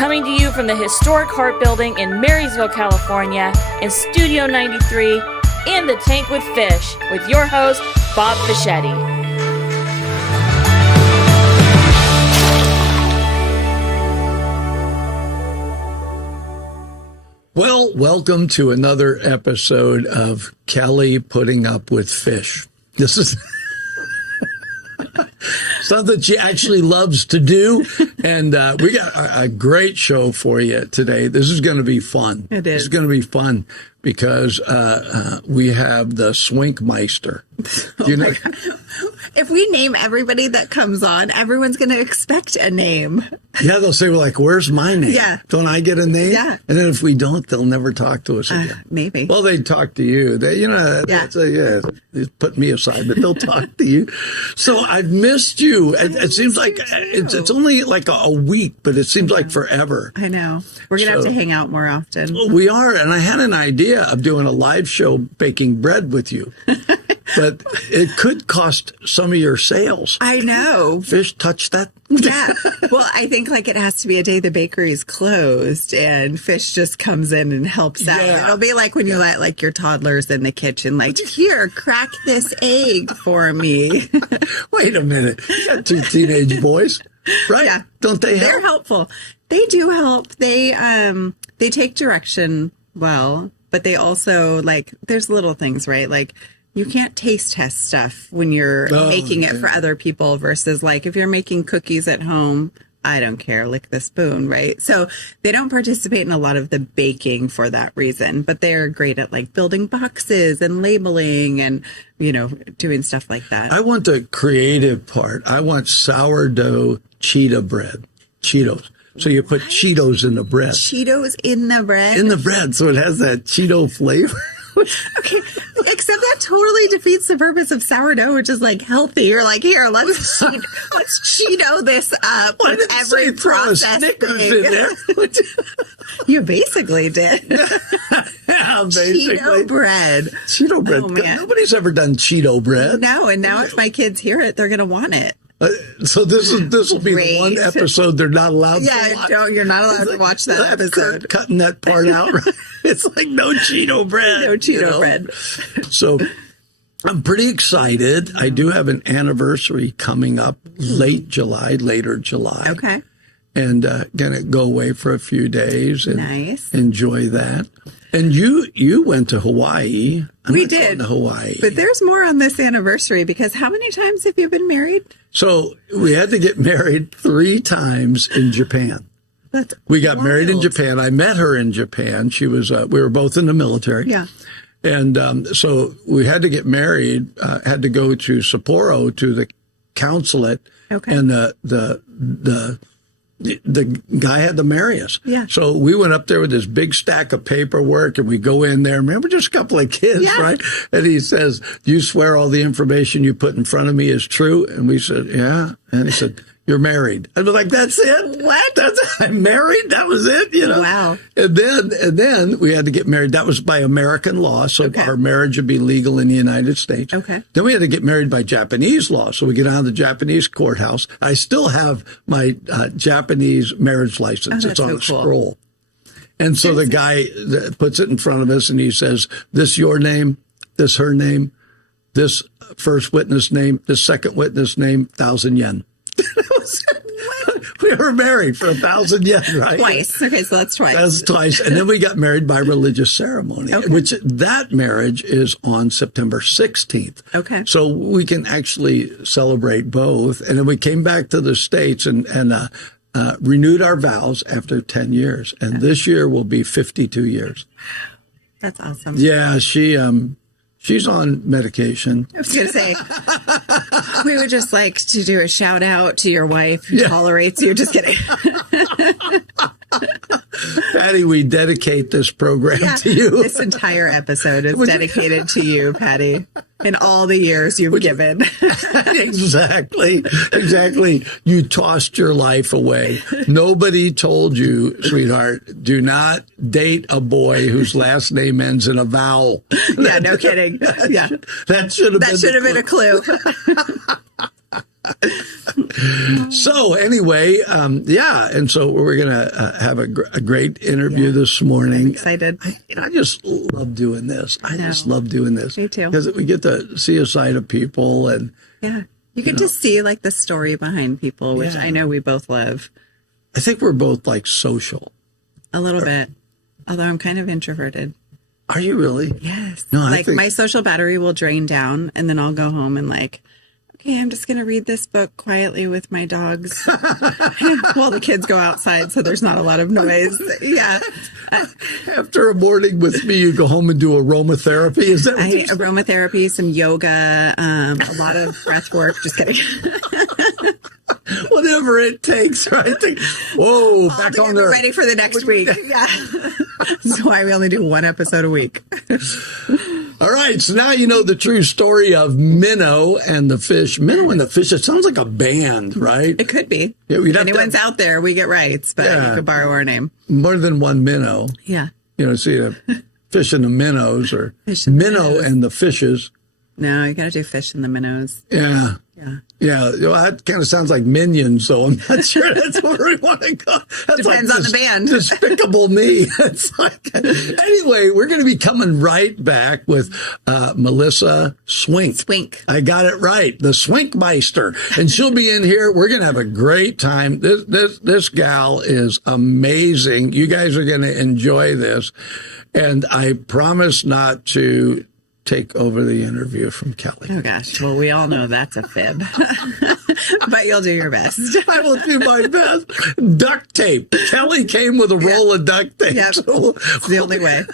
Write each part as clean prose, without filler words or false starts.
Coming to you from the historic Hart Building in Marysville, California, in Studio 93, in the Tank with Fish, with your host, Bob Fischetti. Well, welcome to another episode of Kelly Putting Up with Fish. This is something she actually loves to do, and we got a great show for you today. This is going to be fun. It is. It's going to be fun because we have the Swink Meister. You know, if we name everybody that comes on, everyone's going to expect a name. yeah, they'll say, well, like, where's my name? Yeah. Don't I get a name? Yeah. And then if we don't, they'll never talk to us again. Maybe. Well, they talk to you. They, you know, they put me aside, but they'll talk to you. So I've missed you. It seems like it's only like a week, but it seems like forever. I know. We're going to have to hang out more often. We are. And I had an idea of doing a live show baking bread with you. But it could cost some of your sales. I know. Fish touch that? Yeah. Well, I think like it has to be a day the bakery's closed and Fish just comes in and helps out. Yeah. It'll be like when you let like your toddlers in the kitchen, like, here, crack this egg for me. Wait a minute. You got two teenage boys, right? Yeah. Don't they help? They're helpful. They do help. They take direction well, but they also like, there's little things, right? Like, you can't taste test stuff when you're making it for other people versus like if you're making cookies at home, I don't care, lick the spoon, right? So they don't participate in a lot of the baking for that reason, but they're great at like building boxes and labeling and, you know, doing stuff like that. I want the creative part. I want sourdough Cheeto bread. Cheetos. So you put Cheetos in the bread. Cheetos in the bread? In the bread, so it has that Cheeto flavor. Okay, except that totally defeats the purpose of sourdough, which is like healthy. You're like, here, let's Cheeto this up with every processed thing. You basically did. Yeah, basically. Cheeto bread. Cheeto bread. Oh, man. Nobody's ever done Cheeto bread. No, and now if my kids hear it, they're going to want it. So this will be the one episode they're not allowed to watch. Yeah, you're not allowed to watch that episode. Cutting that part out. Right? It's like no Cheeto bread. No Cheeto bread. So I'm pretty excited. I do have an anniversary coming up later July. Okay. And going to go away for a few days and nice. Enjoy that. And you went to Hawaii. We did. To Hawaii. But there's more on this anniversary because how many times have you been married? So we had to get married 3 times in Japan. We got married in Japan. I met her in Japan. She was, we were both in the military. Yeah. And so we had to get married, had to go to Sapporo to the consulate. Okay. And the guy had to marry us. Yeah. So we went up there with this big stack of paperwork and we go in there. Remember, just a couple of kids, yeah. Right? And he says, do you swear all the information you put in front of me is true? And we said, yeah. And he said, you're married. I was like, that's it? What? I'm married? That was it? You know? Wow. And then we had to get married. That was by American law. So our marriage would be legal in the United States. Okay. Then we had to get married by Japanese law. So we get out of the Japanese courthouse. I still have my Japanese marriage license. It's on a scroll. And so the guy puts it in front of us and he says, this your name, this her name, this first witness name, this second witness name, 1,000 yen. We were married for 1,000 yen, right? Twice. Okay, so that's twice. That's twice. And then we got married by religious ceremony, which that marriage is on September 16th. Okay. So we can actually celebrate both. And then we came back to the States and renewed our vows after 10 years. And this year will be 52 years. That's awesome. Yeah, she's on medication. I was going to say, we would just like to do a shout out to your wife who tolerates you. Just kidding. Patty, we dedicate this program to you. This entire episode is dedicated to you, Patty, in all the years you've given. Exactly. You tossed your life away. Nobody told you, sweetheart, do not date a boy whose last name ends in a vowel. Yeah, no kidding. Yeah. That should have been a clue. So anyway, and so we're going to have a great interview this morning. I'm excited. I just love doing this. Just love doing this. Me too. Because we get to see a side of people and you get to see like the story behind people, which I know we both love. I think we're both like social. A little bit. Although I'm kind of introverted. Are you really? Yes. No, like my social battery will drain down and then I'll go home and like, okay, I'm just going to read this book quietly with my dogs while the kids go outside so there's not a lot of noise. Yeah. After a morning with me, you go home and do aromatherapy? Is that what aromatherapy, some yoga, a lot of breath work. Just kidding. Whatever it takes, right? Whoa, back on there. Ready for the next week. Yeah. That's why we only do one episode a week. All right, so now you know the true story of Minnow and the Fish. Minnow and the Fish, it sounds like a band, right? It could be. Yeah, if anyone's out there, we get rights, but you could borrow our name. More than one minnow. Yeah. See the Fish and the Minnows, or Minnow and the Fishes. No, you got to do Fish and the Minnows. Yeah. Yeah. Well, that kind of sounds like Minions, so I'm not sure that's where we want to go. That's Depends on the band. Despicable Me. It's like, anyway, we're going to be coming right back with Melissa Swink. Swink. I got it right. The Swinkmeister. And she'll be in here. We're going to have a great time. This gal is amazing. You guys are going to enjoy this. And I promise not to take over the interview from Kelly. Oh, gosh. Well, we all know that's a fib. But you'll do your best. I will do my best. Duct tape. Kelly came with a roll of duct tape. Yeah, so it's the only way.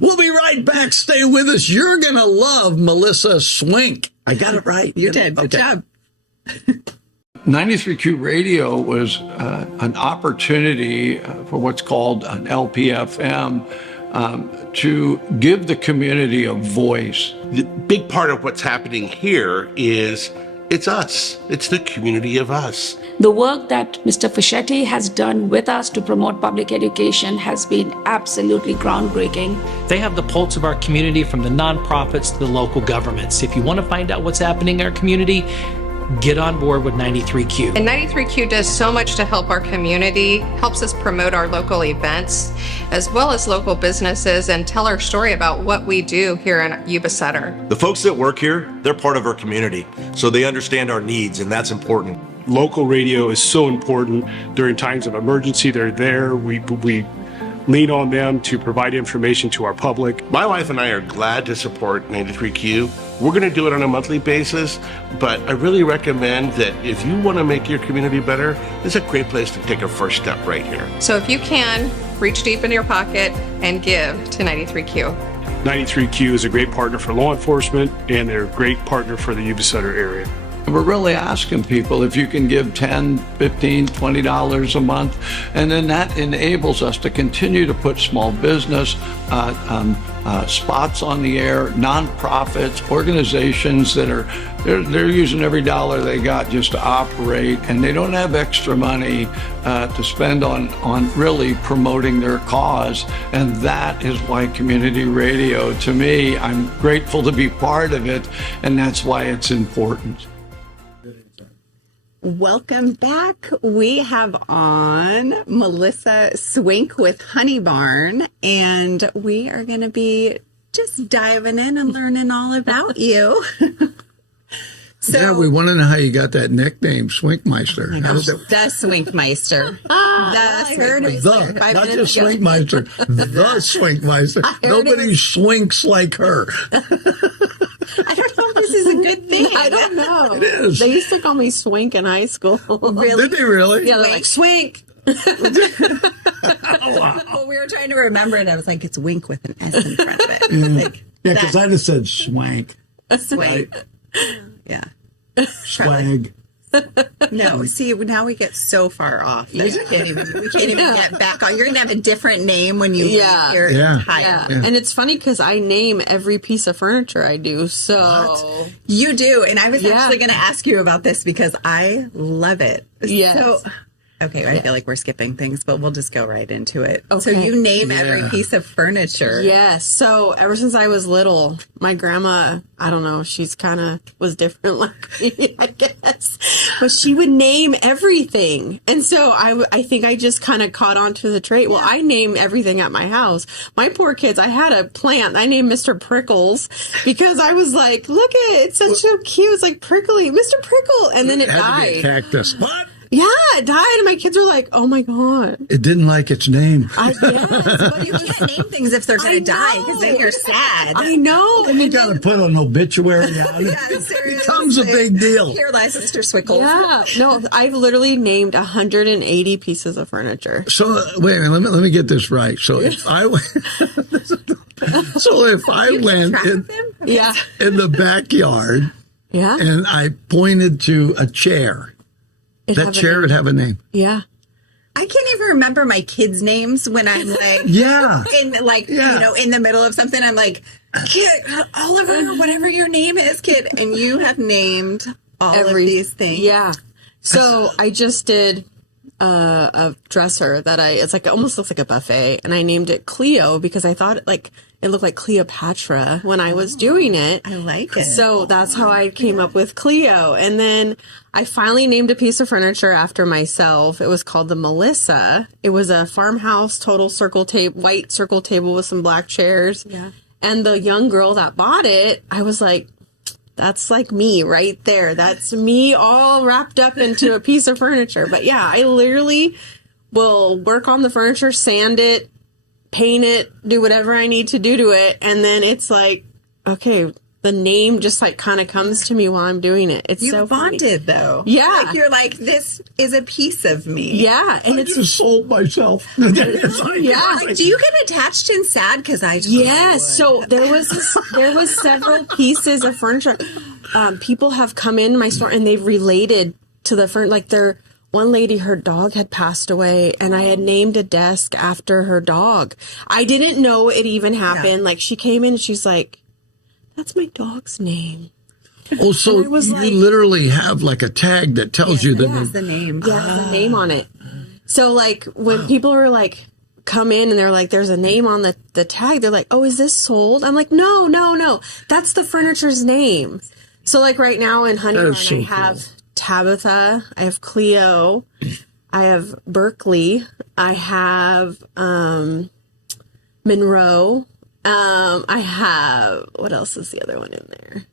We'll be right back. Stay with us. You're going to love Melissa Swink. I got it right. You did. Good job. 93Q Radio was an opportunity for what's called an LPFM to give the community a voice. The big part of what's happening here is it's us. It's the community of us. The work that Mr. Fischetti has done with us to promote public education has been absolutely groundbreaking. They have the pulse of our community, from the nonprofits to the local governments. If you want to find out what's happening in our community, get on board with 93Q. And 93Q does so much to help our community, helps us promote our local events, as well as local businesses, and tell our story about what we do here in Yuba Sutter. The folks that work here, they're part of our community, so they understand our needs, and that's important. Local radio is so important. During times of emergency, they're there. We lean on them to provide information to our public. My wife and I are glad to support 93Q. We're going to do it on a monthly basis, but I really recommend that if you want to make your community better, it's a great place to take a first step right here. So if you can, reach deep in your pocket and give to 93Q. 93Q is a great partner for law enforcement, and they're a great partner for the Yuba Sutter area. We're really asking people if you can give $10, $15, $20 a month, and then that enables us to continue to put small business spots on the air, nonprofits, organizations that are they're using every dollar they got just to operate, and they don't have extra money to spend on really promoting their cause. And that is why community radio, to me, I'm grateful to be part of it, and that's why it's important. Welcome back. We have on Melissa Swink with Honey Barn, and we are going to be just diving in and learning all about you. Yeah, we want to know how you got that nickname, Swinkmeister. Oh my gosh, the Swinkmeister. Not just Swinkmeister, the Swinkmeister. Nobody swinks like her. I don't know if this is a good thing. I don't know. It is. They used to call me Swink in high school. Really? Did they really? Yeah, they're like, Swink. Well, we were trying to remember it. I was like, it's Wink with an S in front of it. Like, Yeah, because I just said swank. Swink. Yeah. Swag. No, see, now we get so far off that we can't even get back on. You're going to have a different name when you leave your Yeah. And it's funny because I name every piece of furniture I do. So you do. And I was actually going to ask you about this because I love it. Yes. So Okay, I feel like we're skipping things, but we'll just go right into it. Okay. So you name every piece of furniture. Yes. So ever since I was little, my grandma, I don't know, she's kind of was different like me, I guess. But she would name everything. And so I think I just kind of caught on to the trait. Well, I name everything at my house. My poor kids, I had a plant. I named Mr. Prickles because I was like, look at it. It's so cute. It's like prickly. Mr. Prickle. And then it died. Cactus. What? Yeah, it died, and my kids were like, "Oh my god!" It didn't like its name. But you can't name things if they're going to die, because then you're sad. I know. And you got to put an obituary on it. It becomes a big deal. Here lies Mr. Swickle. Yeah, no, I've literally named 180 pieces of furniture. So wait a minute, let me get this right. So if I went, in the backyard, and I pointed to a chair. That chair would have a name. Yeah. I can't even remember my kids' names when I'm like, in the middle of something. I'm like, kid, Oliver, whatever your name is, kid. And you have named all of these things. Yeah. So I just did a dresser that it's like, it almost looks like a buffet. And I named it Cleo because I thought it looked like Cleopatra when I was doing it. I like it. So that's how I came up with Cleo. And then I finally named a piece of furniture after myself. It was called the Melissa. It was a farmhouse, total circle table, white circle table with some black chairs. Yeah. And the young girl that bought it, I was like, that's like me right there. That's me all wrapped up into a piece of furniture. But yeah, I literally will work on the furniture, sand it, paint it, do whatever I need to do to it. And then it's like, okay, the name just like kind of comes to me while I'm doing it. It's so bonded though. Yeah. Like you're like, this is a piece of me. Yeah. And I just sold myself. Like, do you get attached and sad? Because I just So there was several pieces of furniture. People have come in my store and they've related to the furniture. Like one lady, her dog had passed away, and I had named a desk after her dog. I didn't know it even happened. Yeah. Like, she came in and she's like, that's my dog's name. Oh, so you literally have like a tag that tells you the name. The name. Yeah, there's a name on it. So, like, when people are like, come in and they're like, there's a name on the tag, they're like, oh, is this sold? I'm like, no. That's the furniture's name. So, like, right now in Honeyland, I have Tabitha, I have Cleo, I have Berkeley, I have Monroe, I have, what else is the other one in there?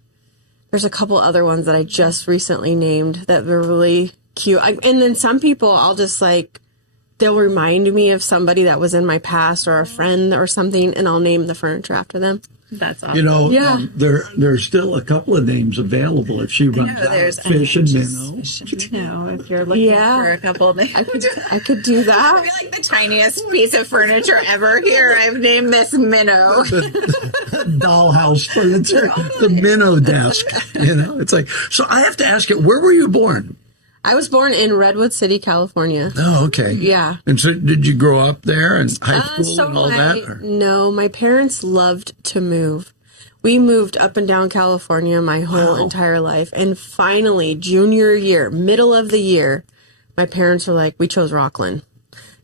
There's a couple other ones that I just recently named that were really cute. And then some people, I'll just like, they'll remind me of somebody that was in my past or a friend or something, and I'll name the furniture after them. That's awesome. You know, there's still a couple of names available if she runs out. There's Fish and Minnow. If you're looking for a couple of names. I could do that. I feel like the tiniest piece of furniture ever. Here, I've named this Minnow. Dollhouse furniture. The Minnow desk. You know, it's like, so I have to ask you, where were you born? I was born in Redwood City, California. Oh, okay. Yeah. And so did you grow up there and high school and all that? Or? No, my parents loved to move. We moved up and down California my whole entire life. And finally, junior year, middle of the year, my parents were like, we chose Rockland.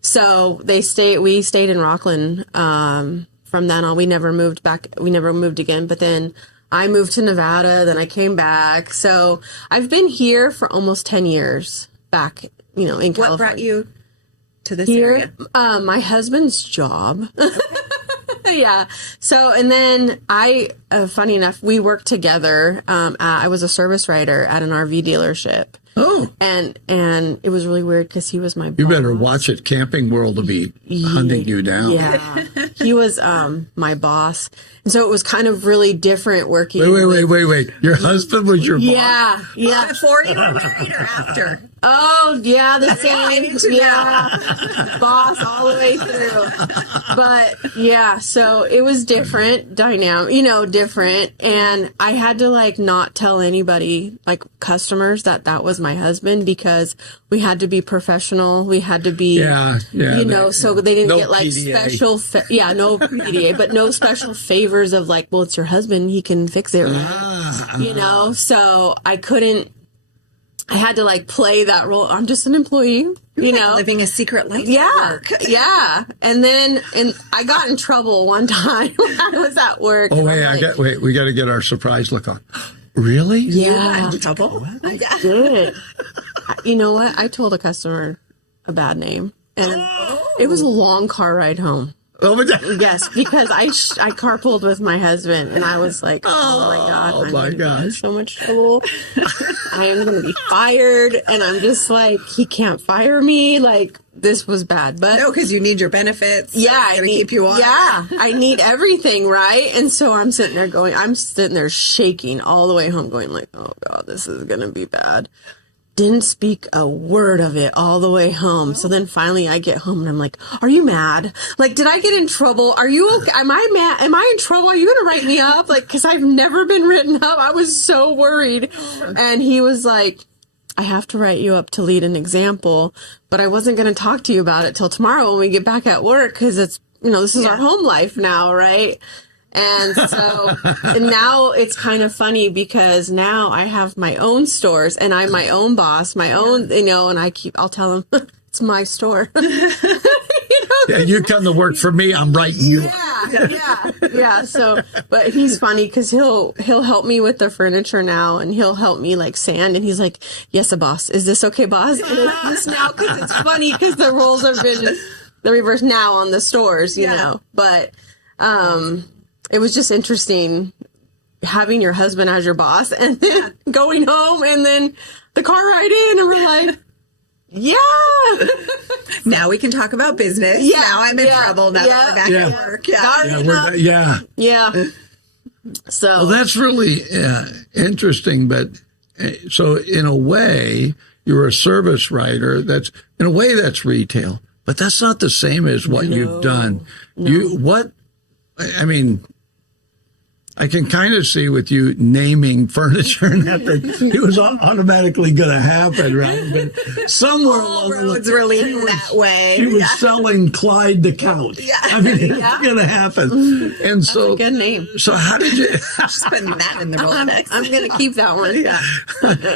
So we stayed in Rockland from then on. We never moved back. We never moved again. But then I moved to Nevada, then I came back. So I've been here for almost 10 years back, in California. What brought you to this area? My husband's job. Yeah. So, and then funny enough, we worked together. I was a service writer at an RV dealership. Oh. And it was really weird because he was my boss. You better watch it. Camping World will be hunting you down. Yeah. He was my boss. And so it was kind of really different working. Wait. Your husband was your boss? Yeah. Before you were married or after? Oh, yeah, the same. Yeah. Boss all the way through. But, yeah, so it was different, dynamic, different. And I had to, not tell anybody, customers that was my husband because we had to be professional. We had to be, so they didn't get, PDA. special, no PDA, but no special favors of, it's your husband. He can fix it, right? So I couldn't. I had to like play that role. I'm just an employee, you know, living a secret life. Yeah. Yeah. And I got in trouble one time when I was at work. Oh, wait, we got to get our surprise look on. Really? Yeah. You got in trouble? I did. You know what? I told a customer a bad name, and it was a long car ride home. Oh, yes, because I carpooled with my husband, and I was like, oh my God, I'm in so much trouble. I am going to be fired, and I'm just like, he can't fire me. Like, this was bad. But no, because you need your benefits. Yeah, I need to keep you on. Yeah, I need everything, right? And so I'm sitting there shaking all the way home, going like, oh God, this is going to be bad. Didn't speak a word of it all the way home. So then finally I get home and I'm like, are you mad? Like, did I get in trouble? Are you okay? Am I mad? Am I in trouble? Are you going to write me up? Like, cause I've never been written up. I was so worried. And he was like, I have to write you up to lead an example, but I wasn't going to talk to you about it till tomorrow when we get back at work. Cause it's, this is our home life now. Right. And so and now it's kind of funny because now I have my own stores and I'm my own boss, my own, and I'll tell him it's my store. Yeah, you come to work for me, I'm writing you. Yeah. So, but he's funny because he'll help me with the furniture now, and he'll help me like sand, and he's like, yes, boss. Is this okay, boss? And it's this now because it's funny because the roles have been the reverse now on the stores, you know. But, it was just interesting having your husband as your boss and then going home and then the car ride in and we're like, yeah. Now we can talk about business. Yeah. Now I'm in trouble. Now we're back at work. Yeah. So well, that's really interesting. But so in a way, you're a service writer. That's retail, but that's not the same as what you've done. No. I can kind of see with you naming furniture and that it was automatically going to happen, right? But somewhere along the roads were leading that way. She was selling Clyde the couch. Yeah. I mean, it's going to happen. And so, that's a good name. So how did you just putting that in the Rolodex? I'm going to keep that one. Yeah.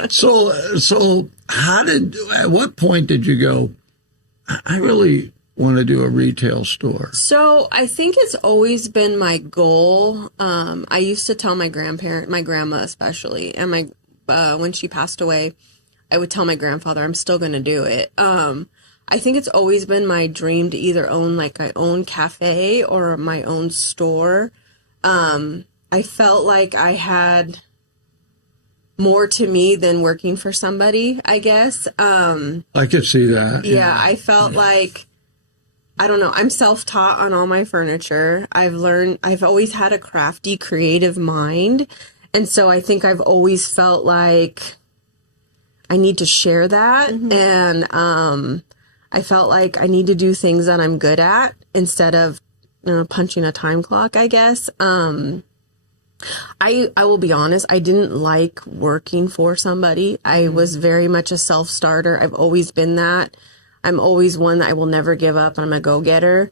So at what point did you go, I really want to do a retail store? So I think it's always been my goal. I used to tell my grandma especially, and when she passed away, I would tell my grandfather, I'm still going to do it. I think it's always been my dream to either own like my own cafe or my own store. I felt like I had more to me than working for somebody, I guess. I could see that. Yeah, I felt like, I don't know, I'm self-taught on all my furniture. I've always had a crafty, creative mind. And so I think I've always felt like I need to share that. Mm-hmm. And I felt like I need to do things that I'm good at instead of punching a time clock, I guess. I will be honest, I didn't like working for somebody. I was very much a self-starter. I've always been that. I'm always one that I will never give up. I'm a go-getter.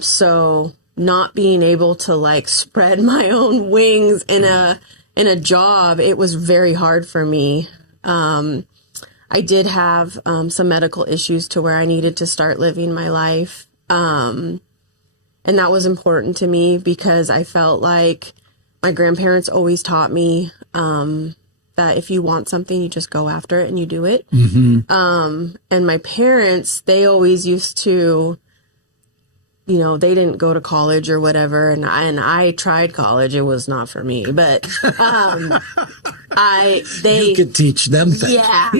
So not being able to like spread my own wings in a job, it was very hard for me. I did have some medical issues to where I needed to start living my life. And that was important to me because I felt like my grandparents always taught me that if you want something, you just go after it and you do it. Mm-hmm. And my parents, they always used to, they didn't go to college or whatever. And I tried college. It was not for me, but, you could teach them things. Yeah.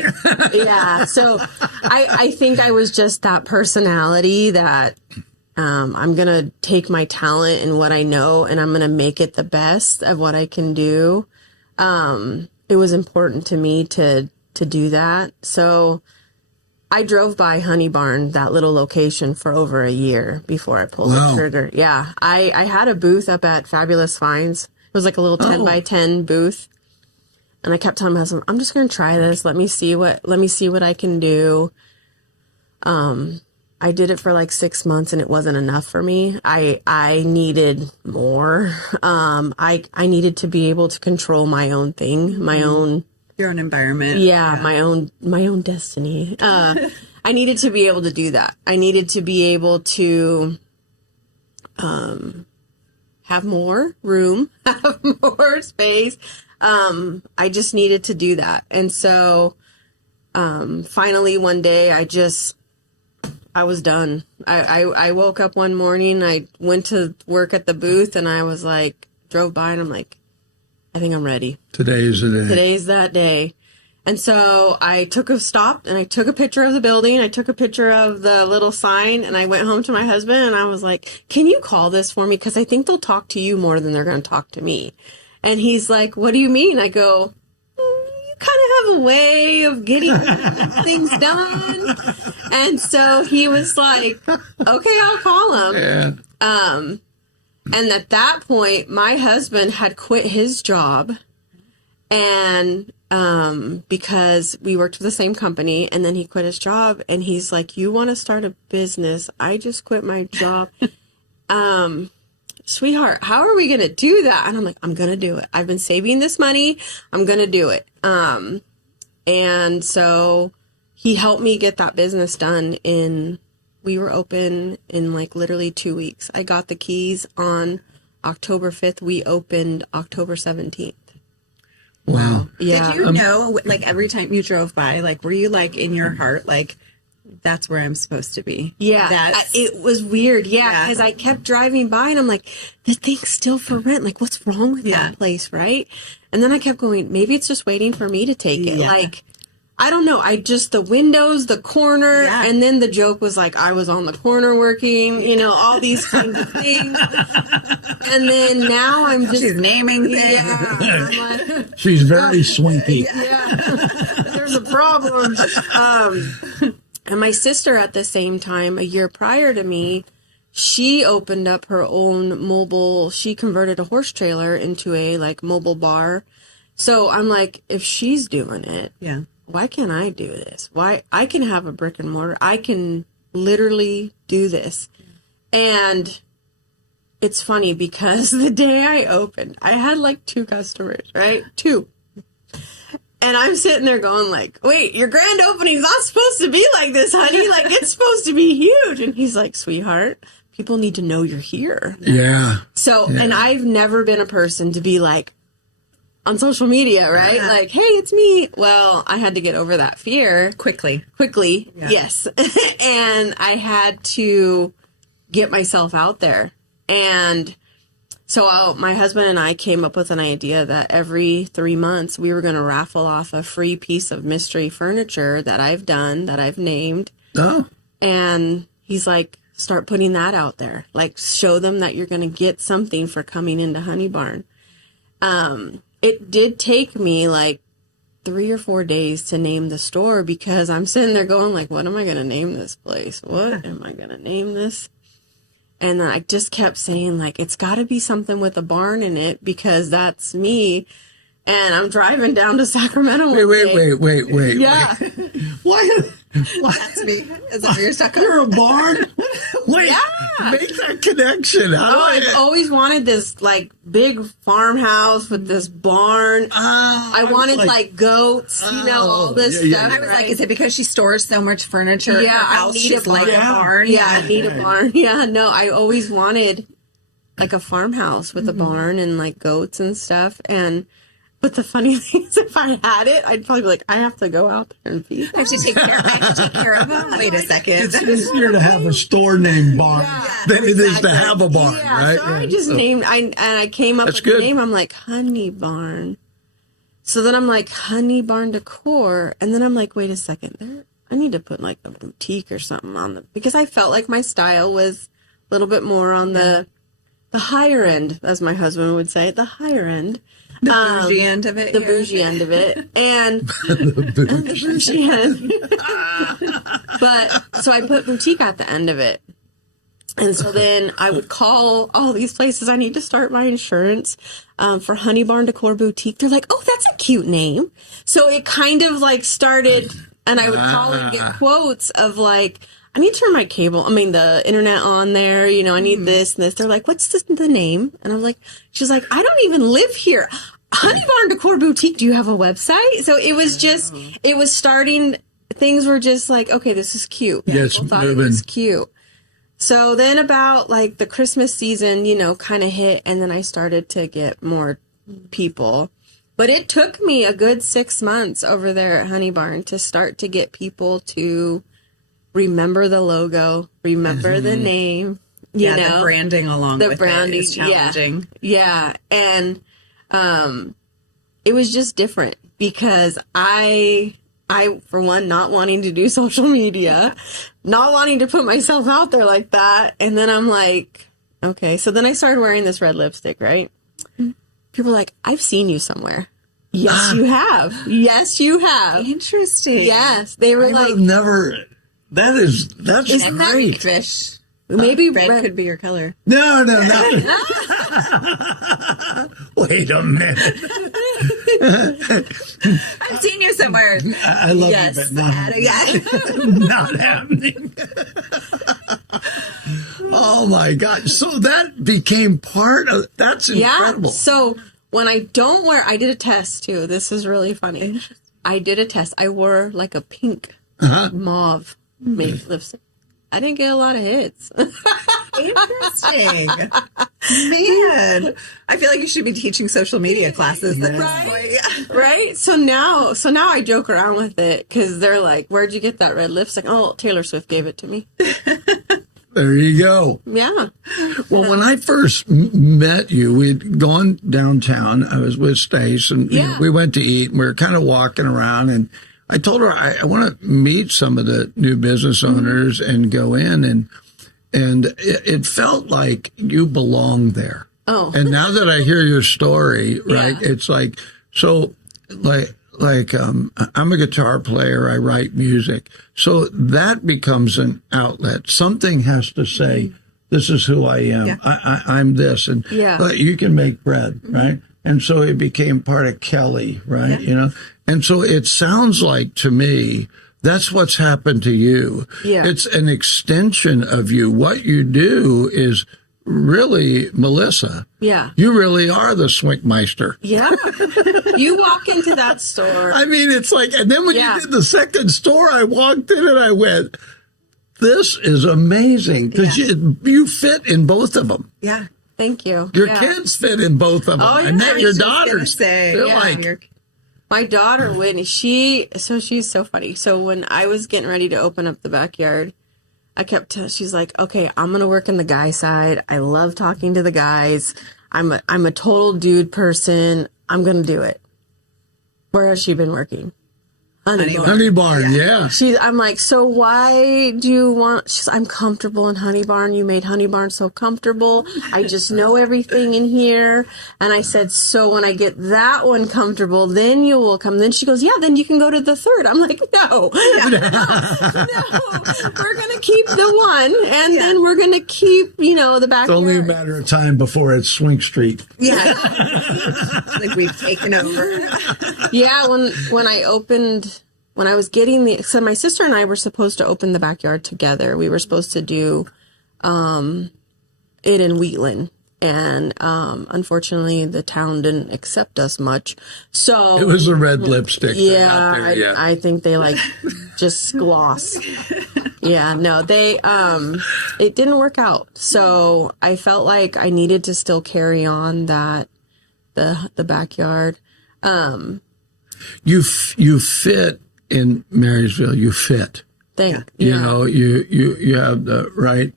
Yeah. So I think I was just that personality that, I'm going to take my talent and what I know and I'm going to make it the best of what I can do. It was important to me to do that. So I drove by Honey Barn, that little location, for over a year before I pulled the trigger. Yeah. I had a booth up at Fabulous Finds. It was like a little 10 by 10 booth. And I kept telling my husband, I'm just going to try this. Let me see what I can do. I did it for like 6 months and it wasn't enough for me. I needed more. I needed to be able to control my own thing, my own Your own environment. Yeah, my own destiny. I needed to be able to do that. I needed to be able to have more room, have more space. I just needed to do that. And so finally one day I was done. I woke up one morning, I went to work at the booth, and I was like, drove by and I'm like, I think I'm ready. Today's the day. Today's that day. And so I stopped and I took a picture of the building. I took a picture of the little sign, and I went home to my husband and I was like, can you call this for me? Because I think they'll talk to you more than they're going to talk to me. And he's like, what do you mean? I go, you kind of have a way of getting things done. And so he was like, okay, I'll call him. Yeah. And at that point, my husband had quit his job, and because we worked for the same company, and then he quit his job, and he's like, you want to start a business? I just quit my job. Sweetheart, how are we going to do that? And I'm like, I'm going to do it. I've been saving this money. I'm going to do it. And so he helped me get that business done we were open in like literally 2 weeks. I got the keys on October 5th. We opened October 17th. Wow. Yeah. Did you know, like, every time you drove by, like, were you like in your heart, like, that's where I'm supposed to be? Yeah. It was weird. Yeah. Because I kept driving by and I'm like, the thing's still for rent. Like, what's wrong with that place? Right. And then I kept going, maybe it's just waiting for me to take it. Yeah. Like, I don't know. The windows, the corner, and then the joke was like, I was on the corner working, all these kinds of things. And then now I'm just... She's naming things. Yeah. She's very swinky. Yeah. There's a problem. And my sister at the same time, a year prior to me, she opened up her own she converted a horse trailer into a like mobile bar. So I'm like, if she's doing it, why can't I do this? Why I can have a brick and mortar. I can literally do this. And it's funny because the day I opened, I had like 2 customers, right? 2. And I'm sitting there going like, wait, your grand opening's not supposed to be like this, honey. Like, it's supposed to be huge. And he's like, sweetheart, people need to know you're here. Yeah. So, and I've never been a person to be like, on social media, right? Yeah. Like, hey, it's me. Well, I had to get over that fear. Quickly. Yes. And I had to get myself out there. And so my husband and I came up with an idea that every 3 months we were going to raffle off a free piece of mystery furniture that I've done, that I've named. Oh. And he's like, start putting that out there. Like, show them that you're going to get something for coming into Honey Barn. It did take me like 3 or 4 days to name the store, because I'm sitting there going like, what am I going to name this place? What am I going to name this? And I just kept saying like, it's got to be something with a barn in it, because that's me. And I'm driving down to Sacramento. Wait. Yeah. What? That's me. Is that where you're stuck on? You're a barn? Wait, yeah. Make that connection. I've always wanted this like big farmhouse with this barn. I wanted like goats, all this stuff. I was like, is it because she stores so much furniture? Yeah, I need a barn. Yeah, I need a barn. Yeah, no, I always wanted like a farmhouse with a barn and like goats and stuff. But the funny thing is, if I had it, I'd probably be like, I have to go out there and feed them. I have to take care of them. Wait a second. It's easier to have a store named Barn than it is to have a barn, right? So I just named, I came up with the name. I'm like, Honey Barn. So then I'm like, Honey Barn Decor. And then I'm like, wait a second. I need to put like a boutique or something on them, because I felt like my style was a little bit more on the higher end, as my husband would say, the higher end. The bougie end of it. The bougie end of it. And the bougie end. But so I put boutique at the end of it. And so then I would call all these places. I need to start my insurance for Honey Barn Decor Boutique. They're like, oh, that's a cute name. So it kind of like started, and I would call and get quotes of like, I need to turn the internet on there. I need this and this. They're like, what's the name? And I'm like, she's like, I don't even live here. Honey Barn Decor Boutique, do you have a website? So it was just, it was starting, things were just like, okay, this is cute. Yes, People thought it was cute. So then about like the Christmas season, you know, kind of hit, and then I started to get more people. But it took me a good 6 months over there at Honey Barn to start to get people to remember the logo, remember the name. You know, the branding along the with branding it is challenging. Yeah. And it was just different because I for one, not wanting to do social media, not wanting to put myself out there like that. And then I'm like, okay. So then I started wearing this red lipstick, right? People are like, I've seen you somewhere. Yes, you have. Yes, you have. Interesting. Yes. They were like, that's isn't great. That fish? Maybe red could be your color. No. Wait a minute. I've seen you somewhere. I love you, but not happening. Oh my God. So that became part of, that's incredible. Yeah. So when I don't wear, I did a test too. This is really funny. I did a test. I wore like a pink mauve lipstick. I didn't get a lot of hits. Interesting. Man. I feel like you should be teaching social media classes. Right? So now I joke around with it because they're like, where'd you get that red lipstick? Oh, Taylor Swift gave it to me. There you go. Yeah. Well, when I first met you, we'd gone downtown. I was with Stace, and you know, we went to eat, and we were kind of walking around, and I told her I want to meet some of the new business owners and go in, and it felt like you belonged there. Oh. And now that I hear your story, right, it's like, so like I'm a guitar player, I write music. So that becomes an outlet. Something has to say, this is who I am. Yeah. I'm this. And you can make bread, right? And so it became part of Kelly, right? You know? And so it sounds like to me, that's what's happened to you. Yeah. It's an extension of you. What you do is really, Melissa. Yeah. You really are the Swinkmeister. Yeah. You walk into that store. I mean, it's like, and then when you did the second store, I walked in and I went, this is amazing. Because you fit in both of them. Yeah. Thank you. Your kids fit in both of them. Oh, I met your daughters. They're like, my daughter, Whitney, she's so funny. So when I was getting ready to open up the backyard, I kept she's like, okay, I'm going to work in the guy side. I love talking to the guys. I'm a total dude person. I'm going to do it. Where has she been working? Honey Barn, yeah. I'm like, so why do you want, I'm comfortable in Honey Barn. You made Honey Barn so comfortable. I just know everything in here. And I said, so when I get that one comfortable, then you will come. Then she goes, yeah, then you can go to the third. I'm like, no, we're going to keep the one. And then we're going to keep, the backyard. It's only a matter of time before it's Swink Street. Yeah. Like we've taken over. Yeah. When I was getting so my sister and I were supposed to open the backyard together. We were supposed to do it in Wheatland. And unfortunately, the town didn't accept us much. So it was a red lipstick. Yeah, I think they just gloss. Yeah, no, it didn't work out. So I felt like I needed to still carry on the backyard. You fit in Marysville. You fit. You know, you have the right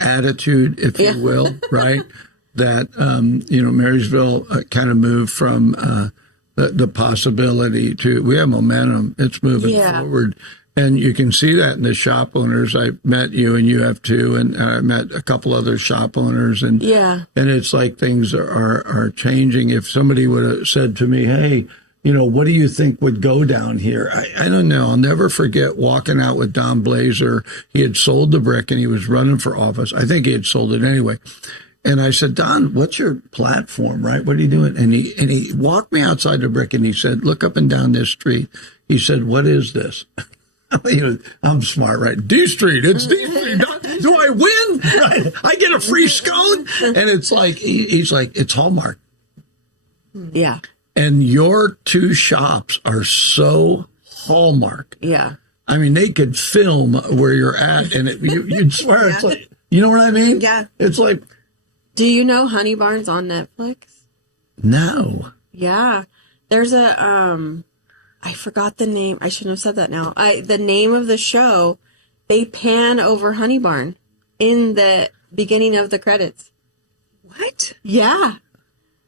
attitude, if you will, right? That Marysville kind of moved from the possibility to, we have momentum. It's moving forward. And you can see that in the shop owners. I met you, and you have too, and I met a couple other shop owners, and it's like things are changing. If somebody would have said to me, hey, what do you think would go down here? I don't know. I'll never forget walking out with Don Blazer. He had sold the brick and he was running for office. I think he had sold it anyway. And I said, Don, what's your platform, right? What are you doing? And he walked me outside the brick and he said, look up and down this street. He said, what is this? I'm smart, right? D Street. It's D Street. Do I win? Right? I get a free scone? And it's like, he's like, it's Hallmark. Yeah. And your two shops are so hallmark. Yeah. I mean, they could film where you're at, and you'd swear it's like, you know what I mean? Yeah. It's like, do you know Honey Barn's on Netflix? no. Yeah. There's a, I forgot the name. I shouldn't have said that now. The name of the show, they pan over Honey Barn in the beginning of the credits. What? Yeah.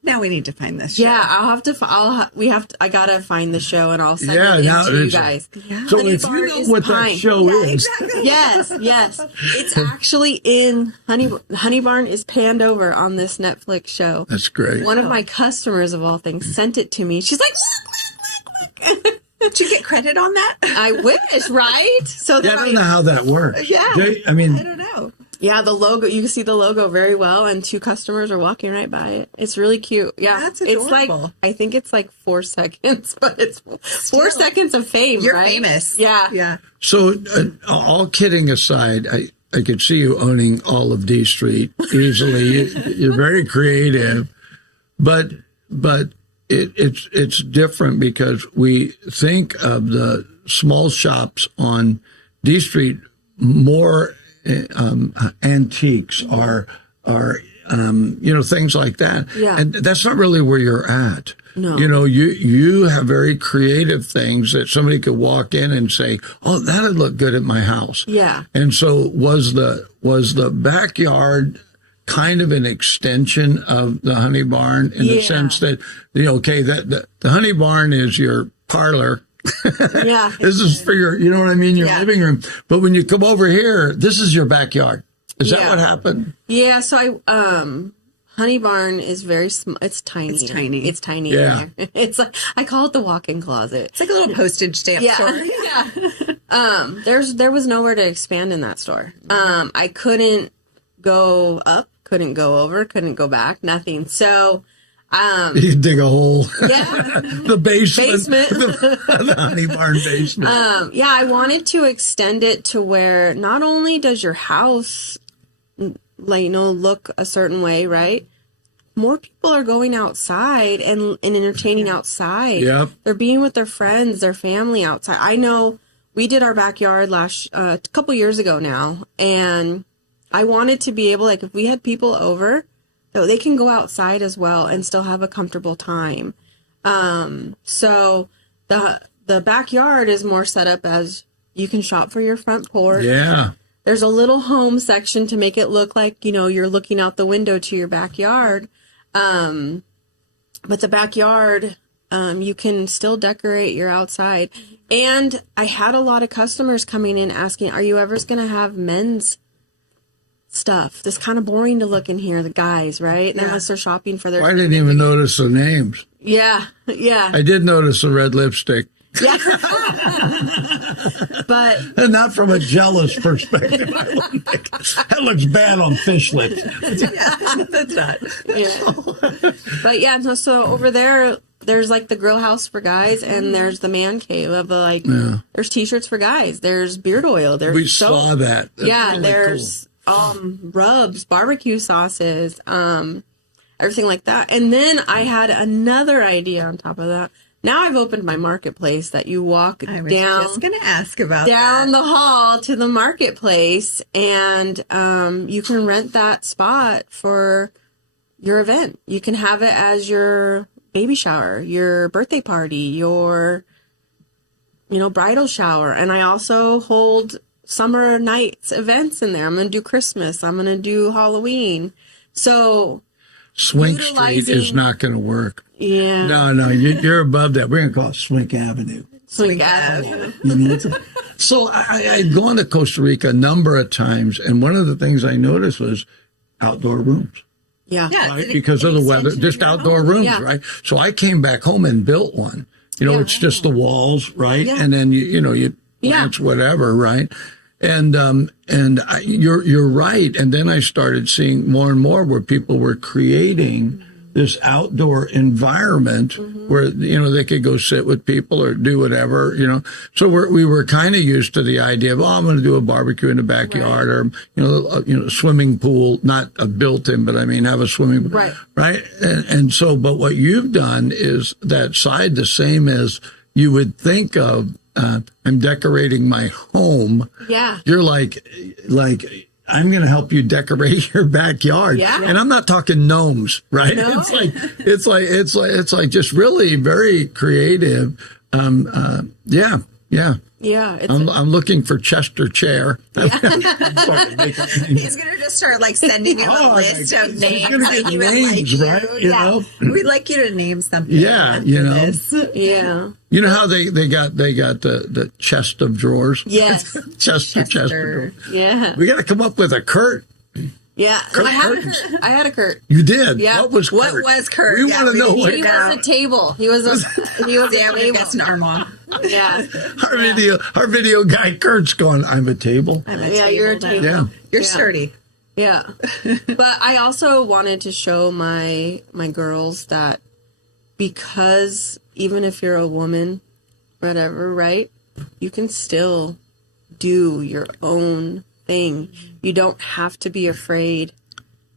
Now we need to find this show. Yeah, I gotta find the show and I'll send it to you guys. Yeah. So Honey if Barn you know is what pine. that show is, Exactly. Yes. It's actually in Honey Barn is panned over on this Netflix show. that's great. One of my customers, of all things, sent it to me. She's like, look. Did you get credit on that? I wish, right? So Yeah, I don't know how that works. Yeah. I mean, I don't know. yeah, the logo, you can see the logo very well, and two customers are walking right by it. It's really cute. Yeah, That's it's adorable. like, I think it's like 4 seconds, but it's 4 seconds of fame, You're right? famous. Yeah. Yeah. so all kidding aside, I could see you owning all of D Street easily. You're very creative, but it's different because we think of the small shops on D Street more antiques are things like that. Yeah. And that's not really where you're at. No. You have very creative things that somebody could walk in and say, "Oh, that'd look good at my house." Yeah. And so was the backyard kind of an extension of the Honey Barn in the sense that the Honey Barn is your parlor. Yeah. This is for your, you know what I mean, your living room. But when you come over here, this is your backyard. Is that what happened? Yeah, so Honey Barn is very small. It's tiny. It's tiny. Yeah. In there. It's like, I call it the walk-in closet. It's like a little postage stamp store. Yeah. There was nowhere to expand in that store. I couldn't go up, couldn't go over, couldn't go back, nothing. So you dig a hole. Yeah. The basement. The Honey Barn basement. Yeah, I wanted to extend it to where not only does your house look a certain way, right? More people are going outside and entertaining outside. Yep. They're being with their friends, their family outside. I know we did our backyard a couple years ago now, and I wanted to be able, if we had people over, they can go outside as well and still have a comfortable time. So the backyard is more set up as you can shop for your front porch. Yeah. There's a little home section to make it look like, you're looking out the window to your backyard. But the backyard, you can still decorate your outside. And I had a lot of customers coming in asking, are you ever going to have men's stuff? It's kind of boring to look in here, the guys, right? Yeah. Unless they're shopping for their... I didn't even notice the names. Yeah. I did notice the red lipstick. Yeah. But... And not from a jealous perspective. I wouldn't think. That looks bad on fish lips. That's not. Yeah. But yeah, so over there's the grill house for guys, and there's the man cave of there's t-shirts for guys, there's beard oil, there's We soap. saw that. That's Yeah, really there's rubs, barbecue sauces, everything like that. And then I had another idea on top of that. Now I've opened my marketplace that you walk I was just going to ask about down that. the hall to the marketplace, and you can rent that spot for your event. You can have it as your baby shower, your birthday party, your bridal shower. And I also hold summer nights events in there. I'm going to do Christmas. I'm going to do Halloween. So Swink Street is not going to work. Yeah. No, you're above that. We're going to call it Swink Avenue. Swink Avenue. So I'd gone to Costa Rica a number of times, and one of the things I noticed was outdoor rooms. Yeah. Right? Because of the weather, just outdoor rooms, right? So I came back home and built one. It's just the walls, right? Yeah. And then you plants whatever, right? And you're right. And then I started seeing more and more where people were creating this outdoor environment where, they could go sit with people or do whatever, So we were kind of used to the idea of, I'm going to do a barbecue in the backyard or, swimming pool, not a built-in, but I mean, have a swimming pool. Right. And so, but what you've done is that side the same as you would think of, I'm decorating my home. Yeah. You're like, I'm going to help you decorate your backyard. Yeah. And I'm not talking gnomes, right? No. It's like just really very creative. Yeah. Yeah, I'm looking for Chester chair. Yeah. He's gonna just start sending you a list of names. Get names, right? We'd like you to name something. Yeah, this. Yeah. You know how they got the chest of drawers? Yes. Chester. Yeah. We got to come up with a Kurt. Yeah, I had a Kurt. You did? Yeah. What was Kurt? We want to know what he was a table. He was a table. That's an armoire. Yeah. Our video guy Kurt's going, I'm a table. You're a table. Yeah. You're sturdy. Yeah. But I also wanted to show my girls that because even if you're a woman, whatever, right? You can still do your own thing. You don't have to be afraid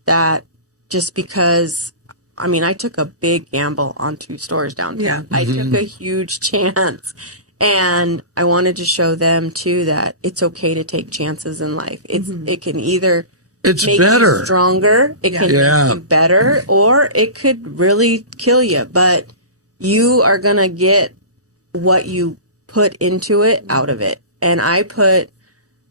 that just because, I took a big gamble on 2 stores downtown. Yeah. I took a huge chance. And I wanted to show them too that it's okay to take chances in life. It can either make better. you stronger, it can make you better, or it could really kill you. But you are gonna get what you put into it out of it. And I put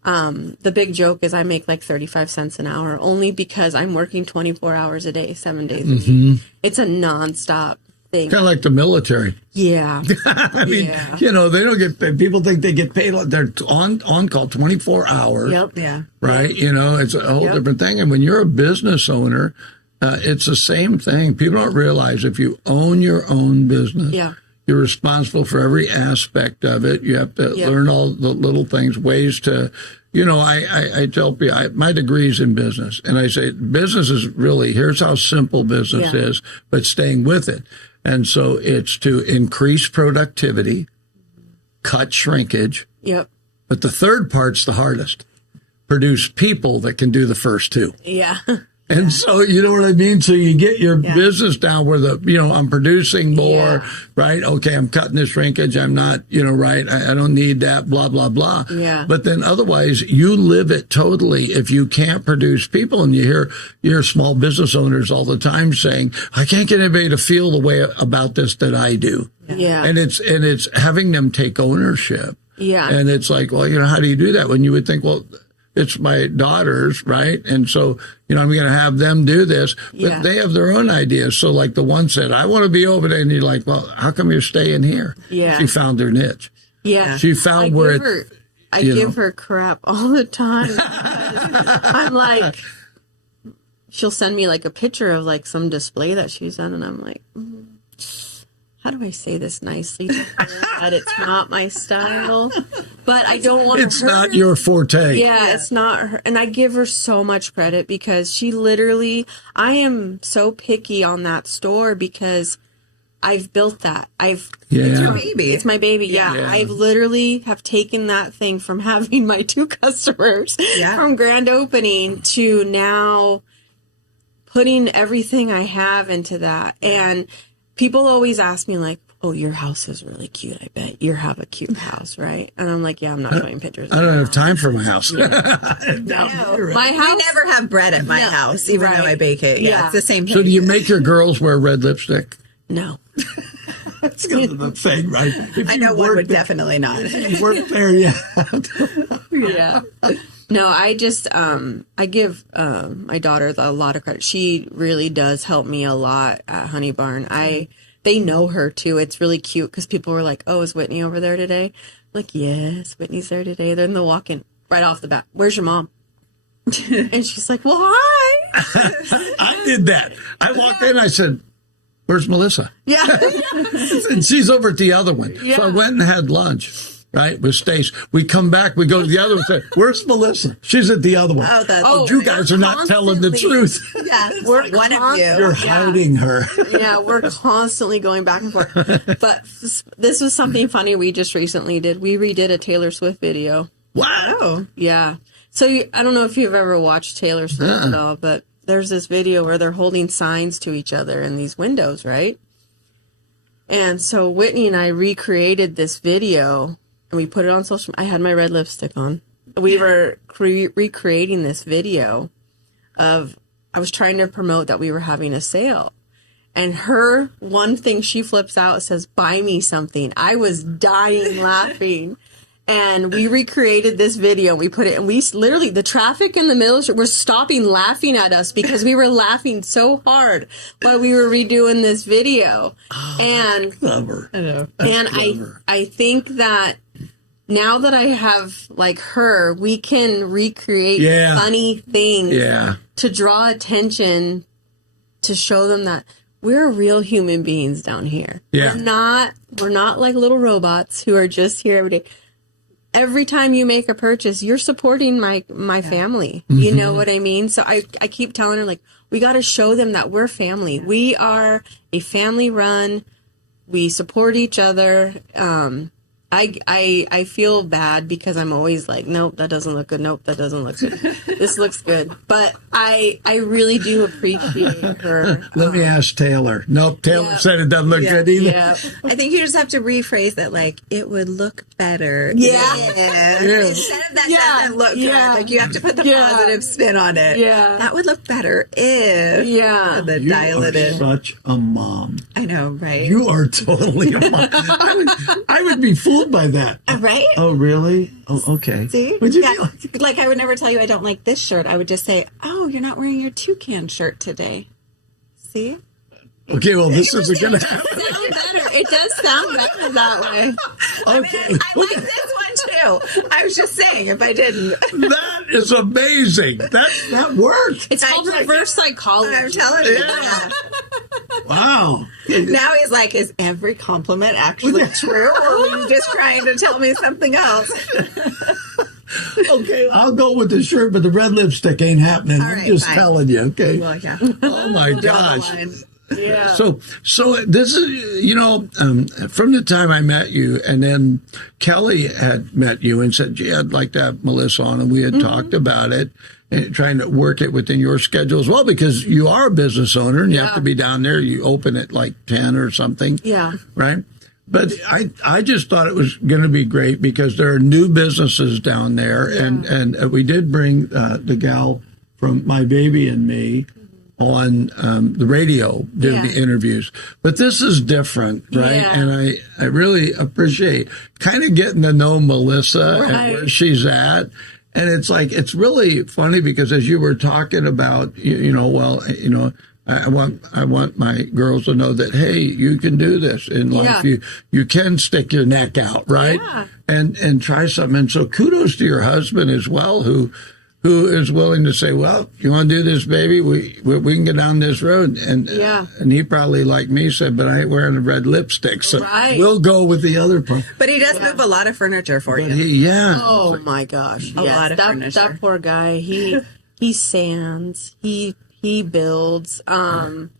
the big joke is I make 35 cents an hour only because I'm working 24 hours a day, 7 days a week. It's a nonstop thing. Kind of like the military. Yeah. They don't get paid. People think they get paid. They're on call 24 hours. Yep. Yeah. Right. It's a whole different thing. And when you're a business owner, it's the same thing. People don't realize if you own your own business. Yeah. You're responsible for every aspect of it. You have to learn all the little things, ways to, I tell people, my degree's in business. And I say, business is really, here's how simple business is, but staying with it. And so it's to increase productivity, cut shrinkage. Yep. But the third part's the hardest. Produce people that can do the first 2. Yeah. And so, you know what I mean? So you get your business down where I'm producing more, right? Okay, I'm cutting the shrinkage. I'm not, right? I don't need that, blah, blah, blah. Yeah. But then otherwise, you live it totally if you can't produce people. And you hear small business owners all the time saying, I can't get anybody to feel the way about this that I do. Yeah. And it's having them take ownership. Yeah. And it's like, well, how do you do that? When you would think, well, it's my daughters, right? And so, I'm going to have them do this, but they have their own ideas. So like the one said, I want to be over there. And you're like, well, how come you're staying here? Yeah. She found her niche. Yeah. She found I give her crap all the time. I'm like, she'll send me a picture of some display that she's done. And I'm like, how do I say this nicely to her that it's not my style? But I don't want to It's not your forte. Yeah, it's not her. And I give her so much credit because she literally, I am so picky on that store because I've built that. It's your baby. It's my baby. Yeah. I've literally have taken that thing from having my 2 customers from grand opening to now putting everything I have into that. And people always ask me oh, your house is really cute. I bet you have a cute house, right? And I'm like, I'm not showing pictures. I don't have time for my house. My house. We never have bread at my house, even though I bake it. Yeah, it's the same thing. So do you make your girls wear red lipstick? No. That's kind of the thing, right? I know one would definitely not. Work there, yeah. Yeah. No, I just, I give my daughter a lot of credit. She really does help me a lot at Honey Barn. They know her too. It's really cute because people were like, oh, is Whitney over there today? I'm like, yes, Whitney's there today. Then they'll walk in right off the bat. Where's your mom? And she's like, well, hi. I did that. I walked in, I said, where's Melissa? Yeah. And she's over at the other one. Yeah. So I went and had lunch. right, with Stace. We come back, we go to the other one and say, where's Melissa? She's at the other one. You guys are not telling the truth. Yes, we're one of you. You're hiding her. Yeah, we're constantly going back and forth. But this was something funny we just recently did. We redid a Taylor Swift video. Wow. Yeah. So I don't know if you've ever watched Taylor Swift at all, but there's this video where they're holding signs to each other in these windows, right? And so Whitney and I recreated this video, and we put it on social media. I had my red lipstick on. We were recreating this video of, I was trying to promote that we were having a sale. And her one thing she flips out says, buy me something. I was dying laughing. And we recreated this video. We put it, and we literally, the traffic in the middle of the street were stopping laughing at us because we were laughing so hard while we were redoing this video. Oh, and clever. I know. And I think that now that I have like her, we can recreate funny things to draw attention, to show them that we're real human beings down here. Yeah. We're not like little robots who are just here every day. Every time you make a purchase, you're supporting my family. Mm-hmm. You know what I mean? So I keep telling her, like, we got to show them that we're family. We are a family run. We support each other. I feel bad because I'm always like, nope, that doesn't look good. Nope, that doesn't look good. This looks good. But I really do appreciate her. Let me ask Taylor. Nope, Taylor said it doesn't look good either. Yeah. I think you just have to rephrase that, like, it would look better. Yeah. Instead of that doesn't look good. Like, you have to put the positive spin on it. Yeah. That would look better if. Yeah. And then You dial it in. such a mom. I know, right? You are totally a mom. I would be fooled by that. Right? Oh, really? Oh, okay. See? Would you be like, I would never tell you I don't like this shirt. I would just say, oh, you're not wearing your toucan shirt today. See? Okay, well, this isn't going to happen. It does sound better that way. Okay. I like this one, too. I was just saying, if I didn't. That is amazing. That worked. It's called reverse psychology. I'm telling you. Yeah. Wow. Now he's like, is every compliment actually true, or were you just trying to tell me something else? Okay, I'll go with the shirt, but the red lipstick ain't happening. All right, I'm just fine. telling you, okay? Well, yeah. Oh, my gosh. Yeah. So this is, from the time I met you, and then Kelly had met you and said, gee, I'd like to have Melissa on, and we had talked about it, and trying to work it within your schedule as well, because you are a business owner, and you have to be down there. You open at like 10 or something. Yeah. Right? But I just thought it was going to be great because there are new businesses down there, and we did bring the gal from My Baby and Me on the radio, did the interviews. But this is different, right? Yeah. And I really appreciate kind of getting to know Melissa and where she's at. And it's like, it's really funny because as you were talking about, I want my girls to know that, hey, you can do this in life. You can stick your neck out, right? Yeah. And try something. And so kudos to your husband as well, who is willing to say, well, you want to do this, baby? We can get down this road. And he probably, like me, said, but I ain't wearing a red lipstick, so we'll go with the other part. But he does move a lot of furniture for you. Oh my gosh. A lot of furniture. That poor guy, he sands, he builds. Not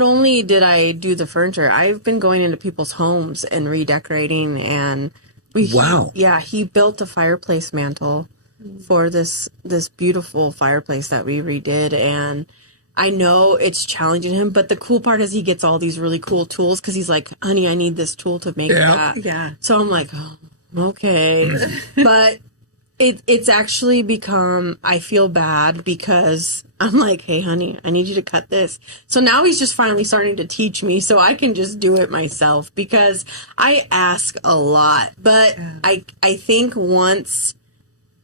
only did I do the furniture, I've been going into people's homes and redecorating, and he built a fireplace mantle for this beautiful fireplace that we redid. And I know it's challenging him, but the cool part is he gets all these really cool tools because he's like, honey, I need this tool to make that. Yeah. So I'm like, oh, okay. But it's actually become, I feel bad because I'm like, hey, honey, I need you to cut this. So now he's just finally starting to teach me so I can just do it myself because I ask a lot. But I think once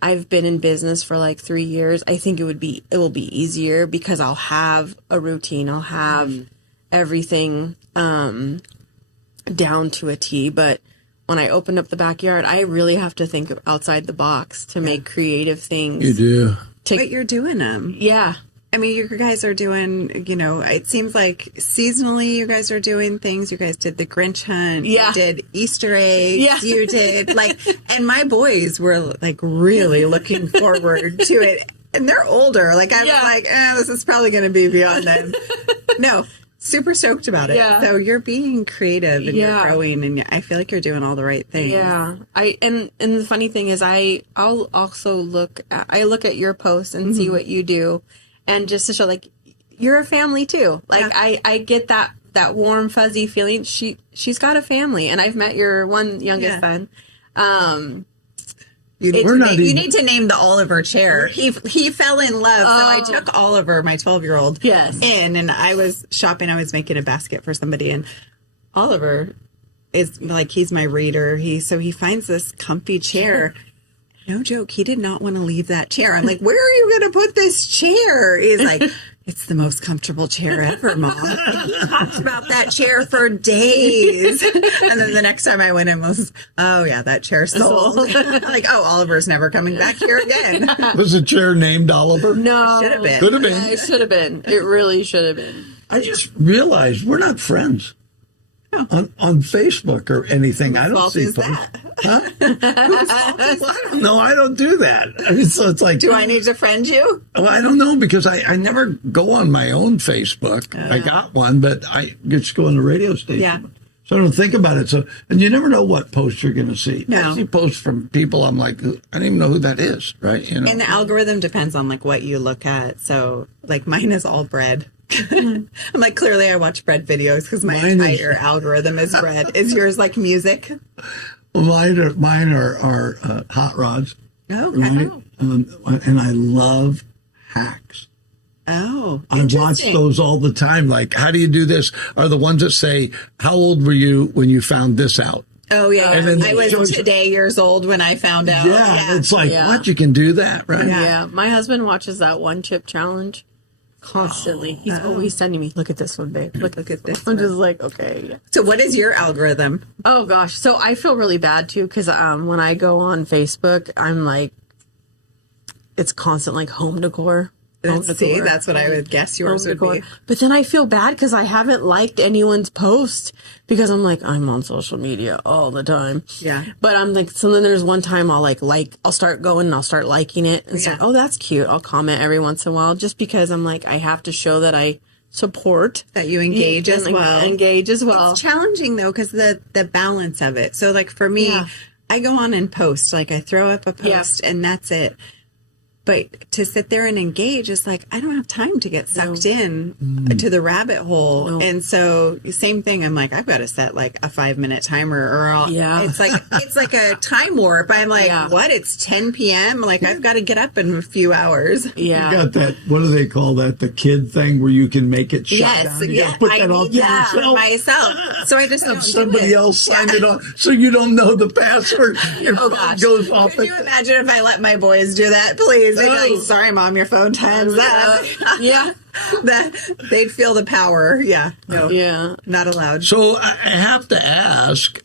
I've been in business for like 3 years, I think it will be easier because I'll have a routine. I'll have everything down to a T. But when I open up the backyard, I really have to think outside the box to make creative things. You do. But you're doing them. Yeah. I mean, you guys are doing, it seems like seasonally you guys are doing things. You guys did the Grinch hunt. Yeah. You did Easter eggs. Yeah. You did and my boys were like really looking forward to it. And they're older. Like I was like, this is probably going to be beyond them. No, super stoked about it. Yeah. So you're being creative and you're growing, and I feel like you're doing all the right things. Yeah. And the funny thing is I'll also look at your posts and see what you do, and just to show like you're a family too. Like I get that warm fuzzy feeling. She's got a family, and I've met your one youngest son. You need to name the Oliver chair. He fell in love, so I took Oliver, my 12-year-old, in, and I was shopping. I was making a basket for somebody, and Oliver is like, he's my reader. So he finds this comfy chair. No joke, he did not want to leave that chair. I'm like, where are you going to put this chair? He's like, it's the most comfortable chair ever, Mom. He talked about that chair for days. And then the next time I went in was, oh, yeah, that chair sold. Like, oh, Oliver's never coming back here again. Was the chair named Oliver? No. Should have been. Could have been. Yeah, it should have been. It really should have been. I just realized we're not friends. On Facebook or anything. I don't see posts. Huh? I don't know. I don't do that. I mean, so it's like, do I need to friend you? Well, I don't know, because I never go on my own Facebook. I got one, but I just go on the radio station. Yeah. So I don't think about it. So, and you never know what posts you're going to see. No. I see posts from people. I'm like, I don't even know who that is, right? And the algorithm depends on like what you look at. So like mine is all bread. I'm like, clearly I watch bread videos because my entire algorithm is bread. Is yours like music? Well, mine are hot rods. Oh, right? And I love hacks. Oh, I watch those all the time. Like, how do you do this? Are the ones that say, how old were you when you found this out? Oh, yeah. And then I was today years old when I found out. Yeah. It's like, what? You can do that, right? Yeah. My husband watches that one chip challenge constantly. He's always sending me, look at this one, babe. Look at this. I'm just like, okay. Yeah. So what is your algorithm? Oh, gosh. So I feel really bad, too, because when I go on Facebook, I'm like, it's constant, like, home decor. See, that's what I would guess yours would be. But then I feel bad because I haven't liked anyone's post because I'm like, I'm on social media all the time. Yeah. But I'm like, so then there's one time I'll I'll start going and I'll start liking it. And it's like, oh, that's cute. I'll comment every once in a while just because I'm like, I have to show that I support. That you engage as well. Engage as well. It's challenging though because the balance of it. So like for me, I go on and post. Like I throw up a post and that's it. But to sit there and engage is like, I don't have time to get sucked in to the rabbit hole. No. And so same thing. I'm like, I've got to set like a 5-minute timer or it's like a time warp. I'm like, what? It's 10 p.m. Like I've got to get up in a few hours. Yeah. You got that, what do they call that? The kid thing where you can make it shut down. Yes. Put that all to myself. So I just have somebody else sign it on so you don't know the password. Your phone goes off. Could you imagine if I let my boys do that? Please. They'd be like, sorry, Mom, your phone time's up. Yeah. They'd feel the power. Yeah. No. Yeah. Not allowed. So I have to ask,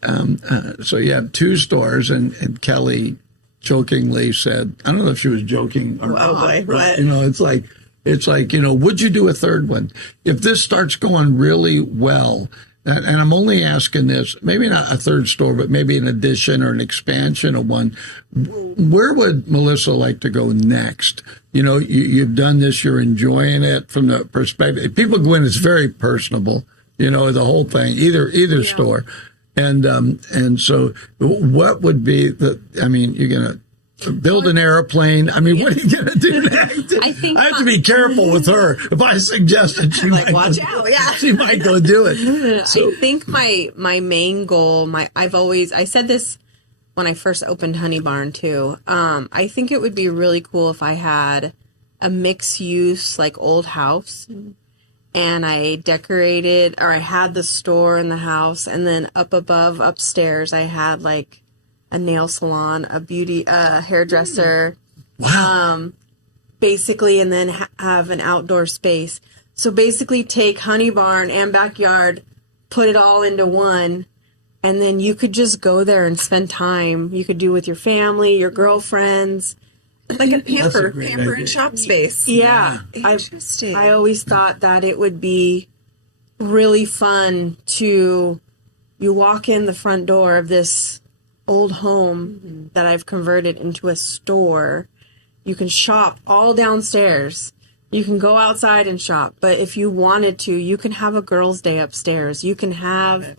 so you have 2 stores and Kelly jokingly said, I don't know if she was joking or not. Boy, what? You know, it's like, would you do a 3rd one? If this starts going really well, and I'm only asking this, maybe not a 3rd store, but maybe an addition or an expansion of one. Where would Melissa like to go next? You know, you've done this, you're enjoying it from the perspective. People go in, it's very personable, you know, the whole thing, either store. And so what would be you're going to build an airplane. I mean, what are you going to do next? I have to be careful with her. If I suggest it, she might watch out. Yeah, she might go do it. So, I think my main goal, I said this when I first opened Honey Barn too. I think it would be really cool if I had a mixed use like old house, and I decorated, or I had the store in the house, and then up above upstairs I had like a nail salon, a beauty, hairdresser. Wow. Basically, and then have an outdoor space. So basically take Honey Barn and backyard, put it all into one, and then you could just go there and spend time. You could do with your family, your girlfriends, Like a pamper idea. and shop space. Yeah. Interesting. I always thought that it would be really fun to, you walk in the front door of this old home that I've converted into a store. You can shop all downstairs. You can go outside and shop. But if you wanted to, you can have a girls' day upstairs. You can have,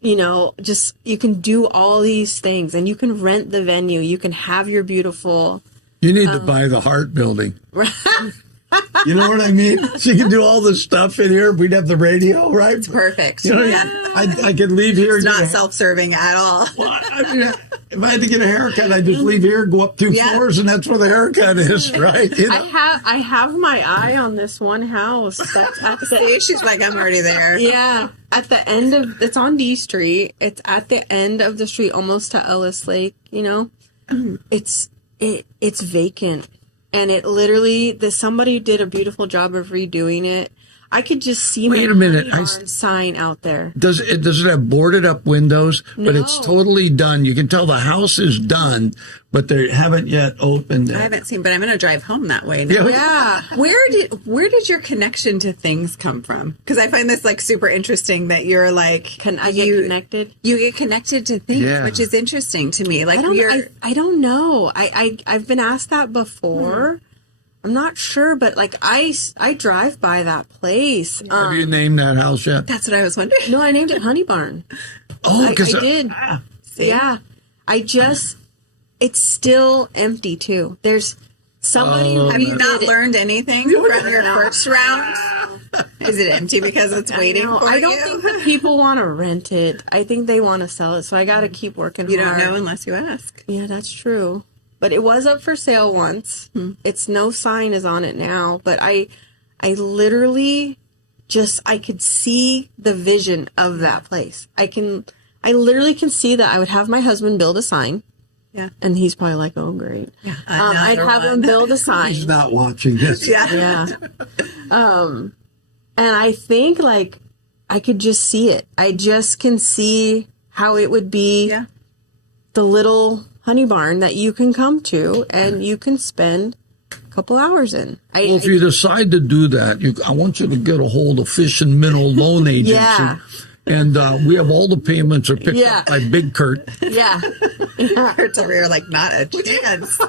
you know, just, you can do all these things, and you can rent the venue. You can have your beautiful... You need to buy the Hart building. You know what I mean? She can do all this stuff in here. We'd have the radio, right? It's perfect. You know, I could leave here. It's not self-serving at all. Well, I mean, if I had to get a haircut, I'd just leave here, go up 2 floors, and that's where the haircut is, right? You know? I have my eye on this one house. That's at See, she's like, I'm already there. Yeah. At the end of, it's on D Street. It's at the end of the street, almost to Ellis Lake, you know? It's vacant. And it literally, somebody did a beautiful job of redoing it. I could just see Wait a minute. sign out there. Does it have boarded up windows? But No. it's totally done. You can tell the house is done, but they haven't yet opened it. I haven't seen, but I'm going to drive home that way now. Yeah. Where did your connection to things come from? Because I find this like super interesting that you're like, I get connected? You get connected to things, which is interesting to me. Like I don't know. I've been asked that before. I'm not sure, but like I drive by that place. Have you named that house yet? That's what I was wondering. No, I named it Honey Barn. Oh, I did. Yeah. It's still empty too. There's somebody. Have you not learned anything from your first round? Is it empty because it's waiting for you? I don't think that people want to rent it. I think they want to sell it. So I got to keep working hard. You don't know unless you ask. Yeah, that's true. But it was up for sale once. It's no sign is on it now. But I literally I could see the vision of that place. I literally can see that I would have my husband build a sign. Yeah. And he's probably like, oh, great. Yeah, I'd have him build a sign. He's not watching this. Yeah. And I think like I could just see it. I just can see how it would be the little honey barn that you can come to and you can spend a couple hours in. Well, if you decide to do that, I want you to get a hold of Fish and Minnow Loan Agency. Yeah. And we have all the payments are picked up by Big Kurt. Yeah. Kurt's over here like, not a chance.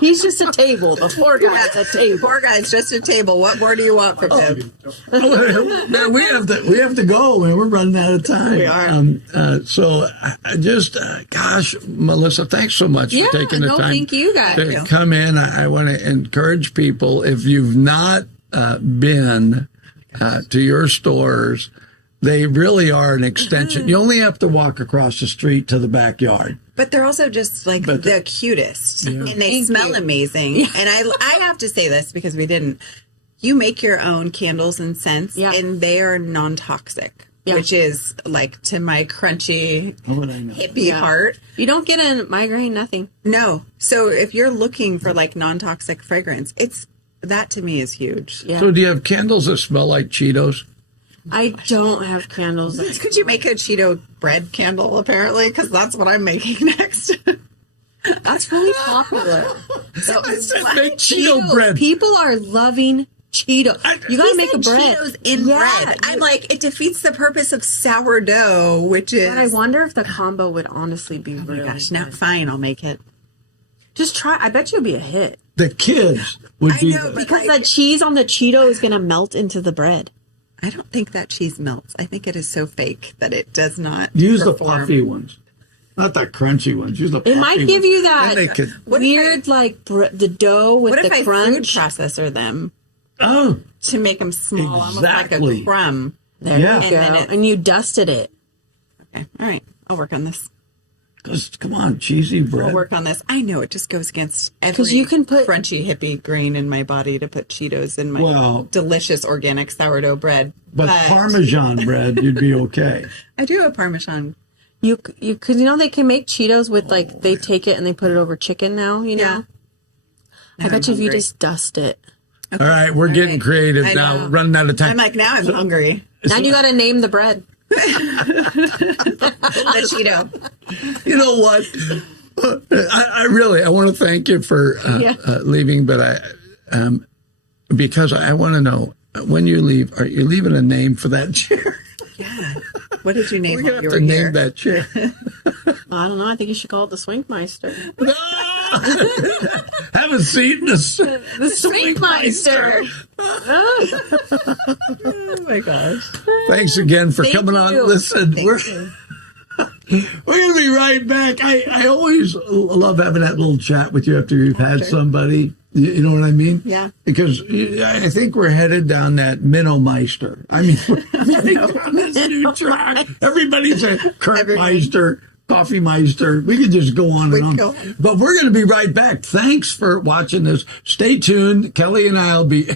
He's just a table. The poor guy's a table. Poor guy's just a table. What more do you want from him? Man, we have to go, man. We're running out of time. We are. So I just, gosh, Melissa, thanks so much for taking the time thank you guys. to come in. I want to encourage people, if you've not been to your stores, they really are an extension. You only have to walk across the street to the backyard. But they're also just like the cutest. And they smell amazing. Yeah. And I have to say this because we didn't. You make your own candles and scents, and they are non-toxic, which is like to my crunchy, hippie heart. You don't get a migraine, nothing. No. So if you're looking for like non-toxic fragrance, that to me is huge. Yeah. So do you have candles that smell like Cheetos? I don't have candles. Could you make a Cheeto bread candle, apparently? Because that's what I'm making next. That's really popular. So make Cheeto bread. People are loving Cheetos. You gotta make a bread. Cheetos in bread. I'm like, it defeats the purpose of sourdough, which is... But I wonder if the combo would honestly be really gosh, now fine, I'll make it. Just try. I bet you it'd be a hit. The kids would be... Because the cheese on the Cheeto is gonna melt into the bread. I don't think that cheese melts. I think it is so fake that it does not Use perform. the puffy ones. Not the crunchy ones. Use the puffy It might give you that weird, like, the dough with the crunch. What if I food processor them? Oh. To make them small, almost like a crumb. There you go. And you dusted it. Okay. All right. I'll work on this. Come on, cheesy bread. I'll work on this. I know it just goes against every you can put crunchy hippie grain in my body to put Cheetos in my delicious organic sourdough bread. But Parmesan bread, you'd be okay. I do have Parmesan. You could they can make Cheetos with like they take it and they put it over chicken now. You know. I bet you if you just dust it. Okay. All right, we're getting creative now. Running out of time. I'm like, now I'm hungry. Now you got to name the bread. The Cheeto. You know what? I want to thank you for leaving, but because I want to know, when you leave, are you leaving a name for that chair? Yeah. What did you name? We're gonna have to name that chair. I don't know. I think you should call it the Swinkmeister. Have a seat in the Swinkmeister. Oh my gosh! Thanks again for coming you. on. Listen, we're gonna be right back. I always love having that little chat with you after you've had somebody. You know what I mean? Yeah. Because I think we're headed down that Minnomeister. I mean, we're heading down this new track. Everybody's a Kurtmeister, Coffee Meister. We could just go on and on. But we're going to be right back. Thanks for watching this. Stay tuned. Kelly and I'll be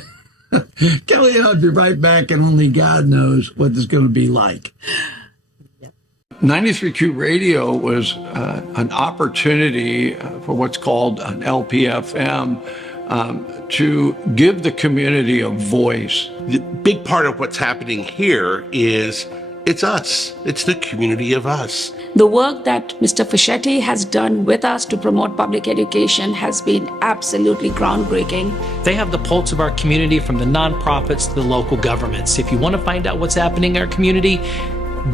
right back, and only God knows what this is going to be like. 93Q Radio was an opportunity for what's called an LPFM to give the community a voice. The big part of what's happening here is it's us. It's the community of us. The work that Mr. Fischetti has done with us to promote public education has been absolutely groundbreaking. They have the pulse of our community from the nonprofits to the local governments. If you want to find out what's happening in our community,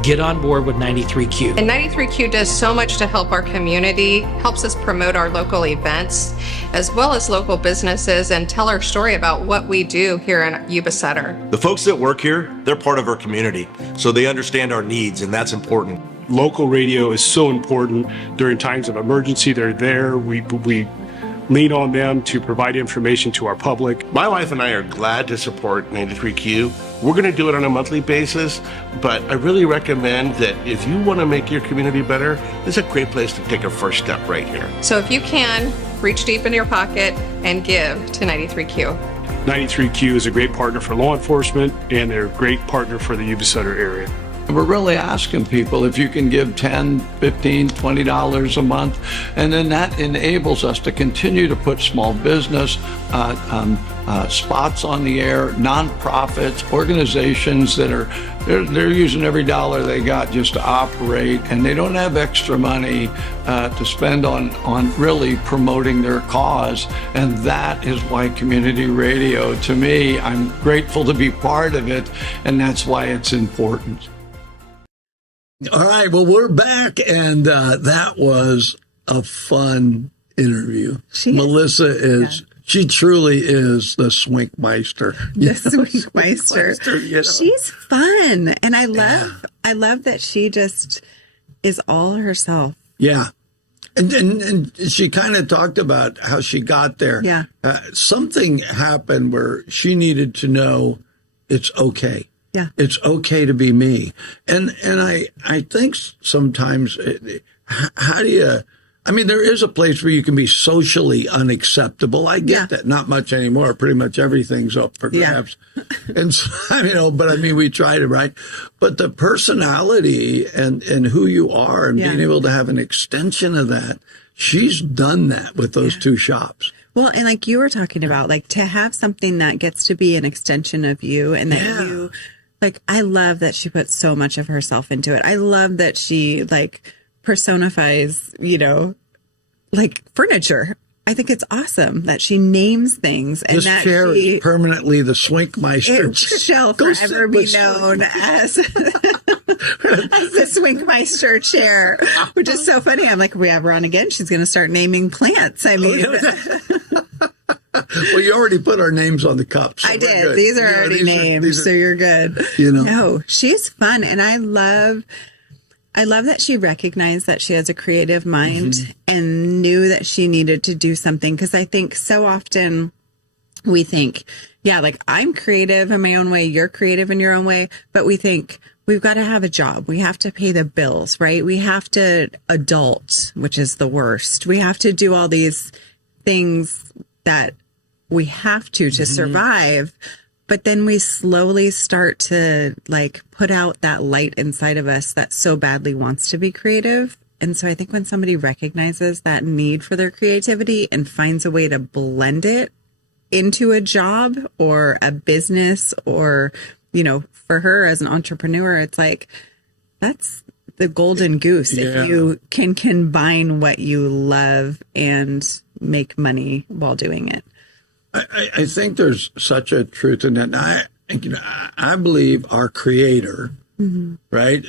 get on board with 93Q. And 93Q does so much to help our community, helps us promote our local events, as well as local businesses, and tell our story about what we do here in Yuba Sutter. The folks that work here, they're part of our community, so they understand our needs, and that's important. Local radio is so important during times of emergency. They're there. We lean on them to provide information to our public. My wife and I are glad to support 93Q. We're going to do it on a monthly basis, but I really recommend that if you want to make your community better, this is a great place to take a first step right here. So if you can, reach deep into your pocket and give to 93Q. 93Q is a great partner for law enforcement, and they're a great partner for the Yuba Sutter area. We're really asking people if you can give $10, $15, $20 a month, and then that enables us to continue to put small business spots on the air, nonprofits, organizations that are they're using every dollar they got just to operate, and they don't have extra money to spend on really promoting their cause. And that is why community radio, to me, I'm grateful to be part of it, and that's why it's important. All right, well, we're back, and that was a fun interview. Melissa she truly is the Swinkmeister. The Swinkmeister. You know? She's fun, and I love that she just is all herself. Yeah. And she kind of talked about how she got there. Yeah. Something happened where she needed to know it's okay. Yeah. It's okay to be me. And I think sometimes, how do you, I mean, there is a place where you can be socially unacceptable. I get that. Not much anymore. Pretty much everything's up for grabs. And so, but I mean, we try to, right? But the personality and who you are and being able to have an extension of that, she's done that with those two shops. Well, and like you were talking about, like to have something that gets to be an extension of you, and that you, like, I love that she puts so much of herself into it. I love that she like personifies, like furniture. I think it's awesome that she names things, and this that chair is permanently the Swinkmeister. It shall forever be known as the Swinkmeister chair, which is so funny. I'm like, we have her on again. She's going to start naming plants. I mean, well, you already put our names on the cups. So I did. These are already named, so you're good. No, she's fun, and I love that she recognized that she has a creative mind and knew that she needed to do something. Because I think so often we think, like I'm creative in my own way, you're creative in your own way, but we think we've got to have a job. We have to pay the bills, right? We have to adult, which is the worst. We have to do all these things that we have to survive. But then we slowly start to like put out that light inside of us that so badly wants to be creative. And so I think when somebody recognizes that need for their creativity and finds a way to blend it into a job or a business, or, for her as an entrepreneur, it's like, that's the golden goose if you can combine what you love and make money while doing it. I think there's such a truth in that. I believe our Creator, right?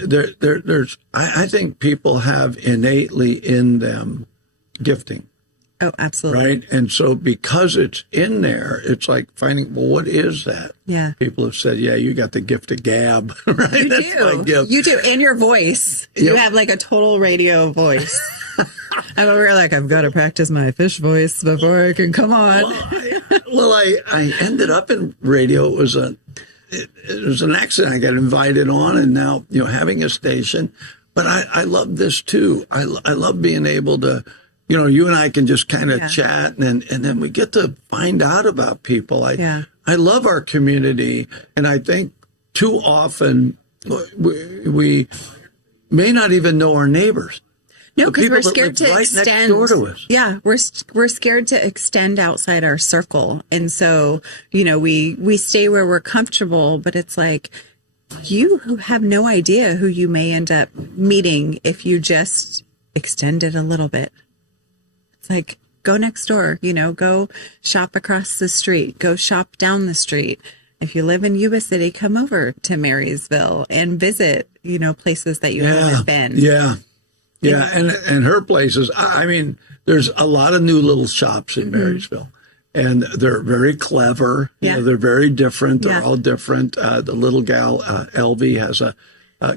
I think people have innately in them gifting. Oh, absolutely. Right. And so because it's in there, it's like finding, well, what is that? Yeah. People have said, yeah, you got the gift of gab, right? You That's do. my gift. You do. And your voice. You have like a total radio voice. I'm over here like, I've got to practice my fish voice before I can come on. Well, I ended up in radio. It was an accident. I got invited on, and now, having a station. But I love this too. I love being able to, you and I can just kind of chat, and then we get to find out about people. I love our community, and I think too often we may not even know our neighbors. No, because we're scared to extend. Next door to us. Yeah, we're scared to extend outside our circle, and so we stay where we're comfortable. But it's like you have no idea who you may end up meeting if you just extend it a little bit. It's like go next door, go shop across the street, go shop down the street. If you live in Yuba City, come over to Marysville and visit, places that you haven't been. Yeah. Yeah, and her places, I mean, there's a lot of new little shops in Marysville, and they're very clever. They're very different. They're all different. The little gal, Elvie, has a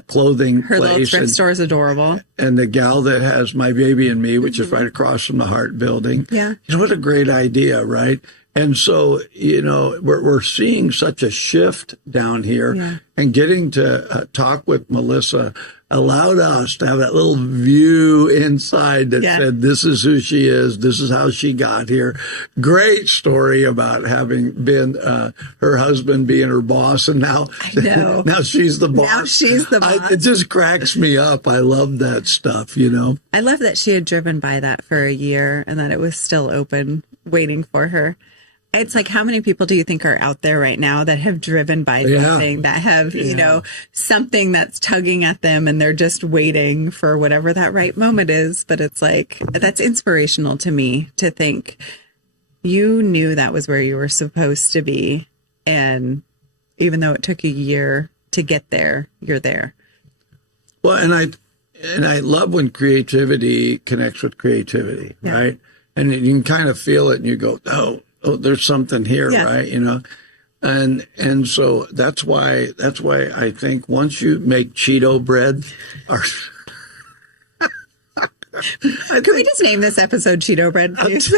clothing Her place. little thrift store is adorable. And the gal that has My Baby and Me, which is right across from the Hart Building. Yeah. What a great idea, right? And so, we're seeing such a shift down here, and getting to talk with Melissa allowed us to have that little view inside that said, this is who she is. This is how she got here. Great story about having been her husband being her boss. And now, now she's the boss. Now she's the boss. It just cracks me up. I love that stuff, I love that she had driven by that for a year and that it was still open waiting for her. It's like, how many people do you think are out there right now that have driven by something, that have, something that's tugging at them and they're just waiting for whatever that right moment is? But it's like, that's inspirational to me to think you knew that was where you were supposed to be. And even though it took a year to get there, you're there. Well, and I love when creativity connects with creativity, right? And you can kind of feel it and you go, oh, there's something here, right? And so that's why I think once you make Cheeto bread, Can we just name this episode Cheeto Bread, please?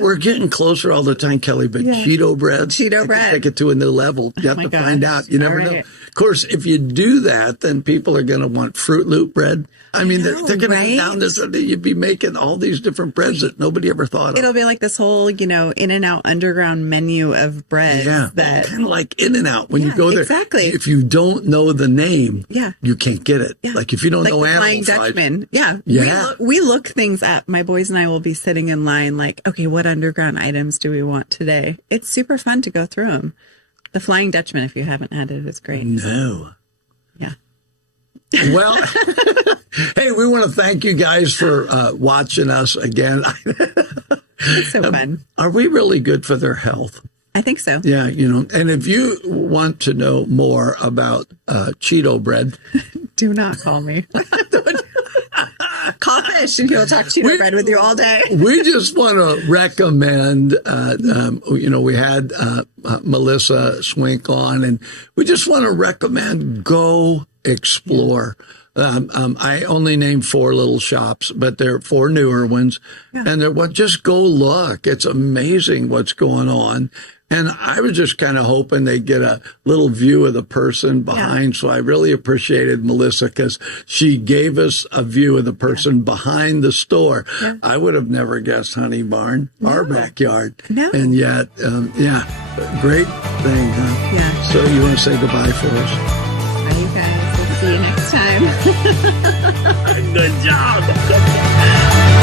We're getting closer all the time, Kelly, but Cheeto bread. Cheeto bread. Take it to a new level. You have to find out. You never know. Of course, if you do that, then people are going to want Fruit Loop bread. I mean, they're going to go down this. You'd be making all these different breads that nobody ever thought of. It'll be like this whole, In-N-Out underground menu of breads. Yeah, that kind of like In-N-Out when you go there. Exactly. If you don't know the name, you can't get it. Yeah. Like if you don't know Animal Flying Dutchman. Yeah. We look things up. My boys and I will be sitting in line like, okay, what underground items do we want today? It's super fun to go through them. The Flying Dutchman, if you haven't had it, is great. No. Yeah. Well, hey, we want to thank you guys for watching us again. It's so fun. Are we really good for their health? I think so. Yeah, and if you want to know more about Cheeto bread, do not call me. Call Fish and he'll talk Cheeto bread with you all day. We just want to recommend, we had Melissa Swink on, and we just want to recommend go explore. I only named 4 little shops, but there are 4 newer ones. Yeah. And just go look. It's amazing what's going on. And I was just kind of hoping they'd get a little view of the person behind. Yeah. So I really appreciated Melissa because she gave us a view of the person behind the store. Yeah. I would have never guessed Honey Barn, our backyard. No. And yet, great thing, huh? Yeah. So you want to say goodbye for us? Bye, you guys. We'll see you next time. Good job. Good job.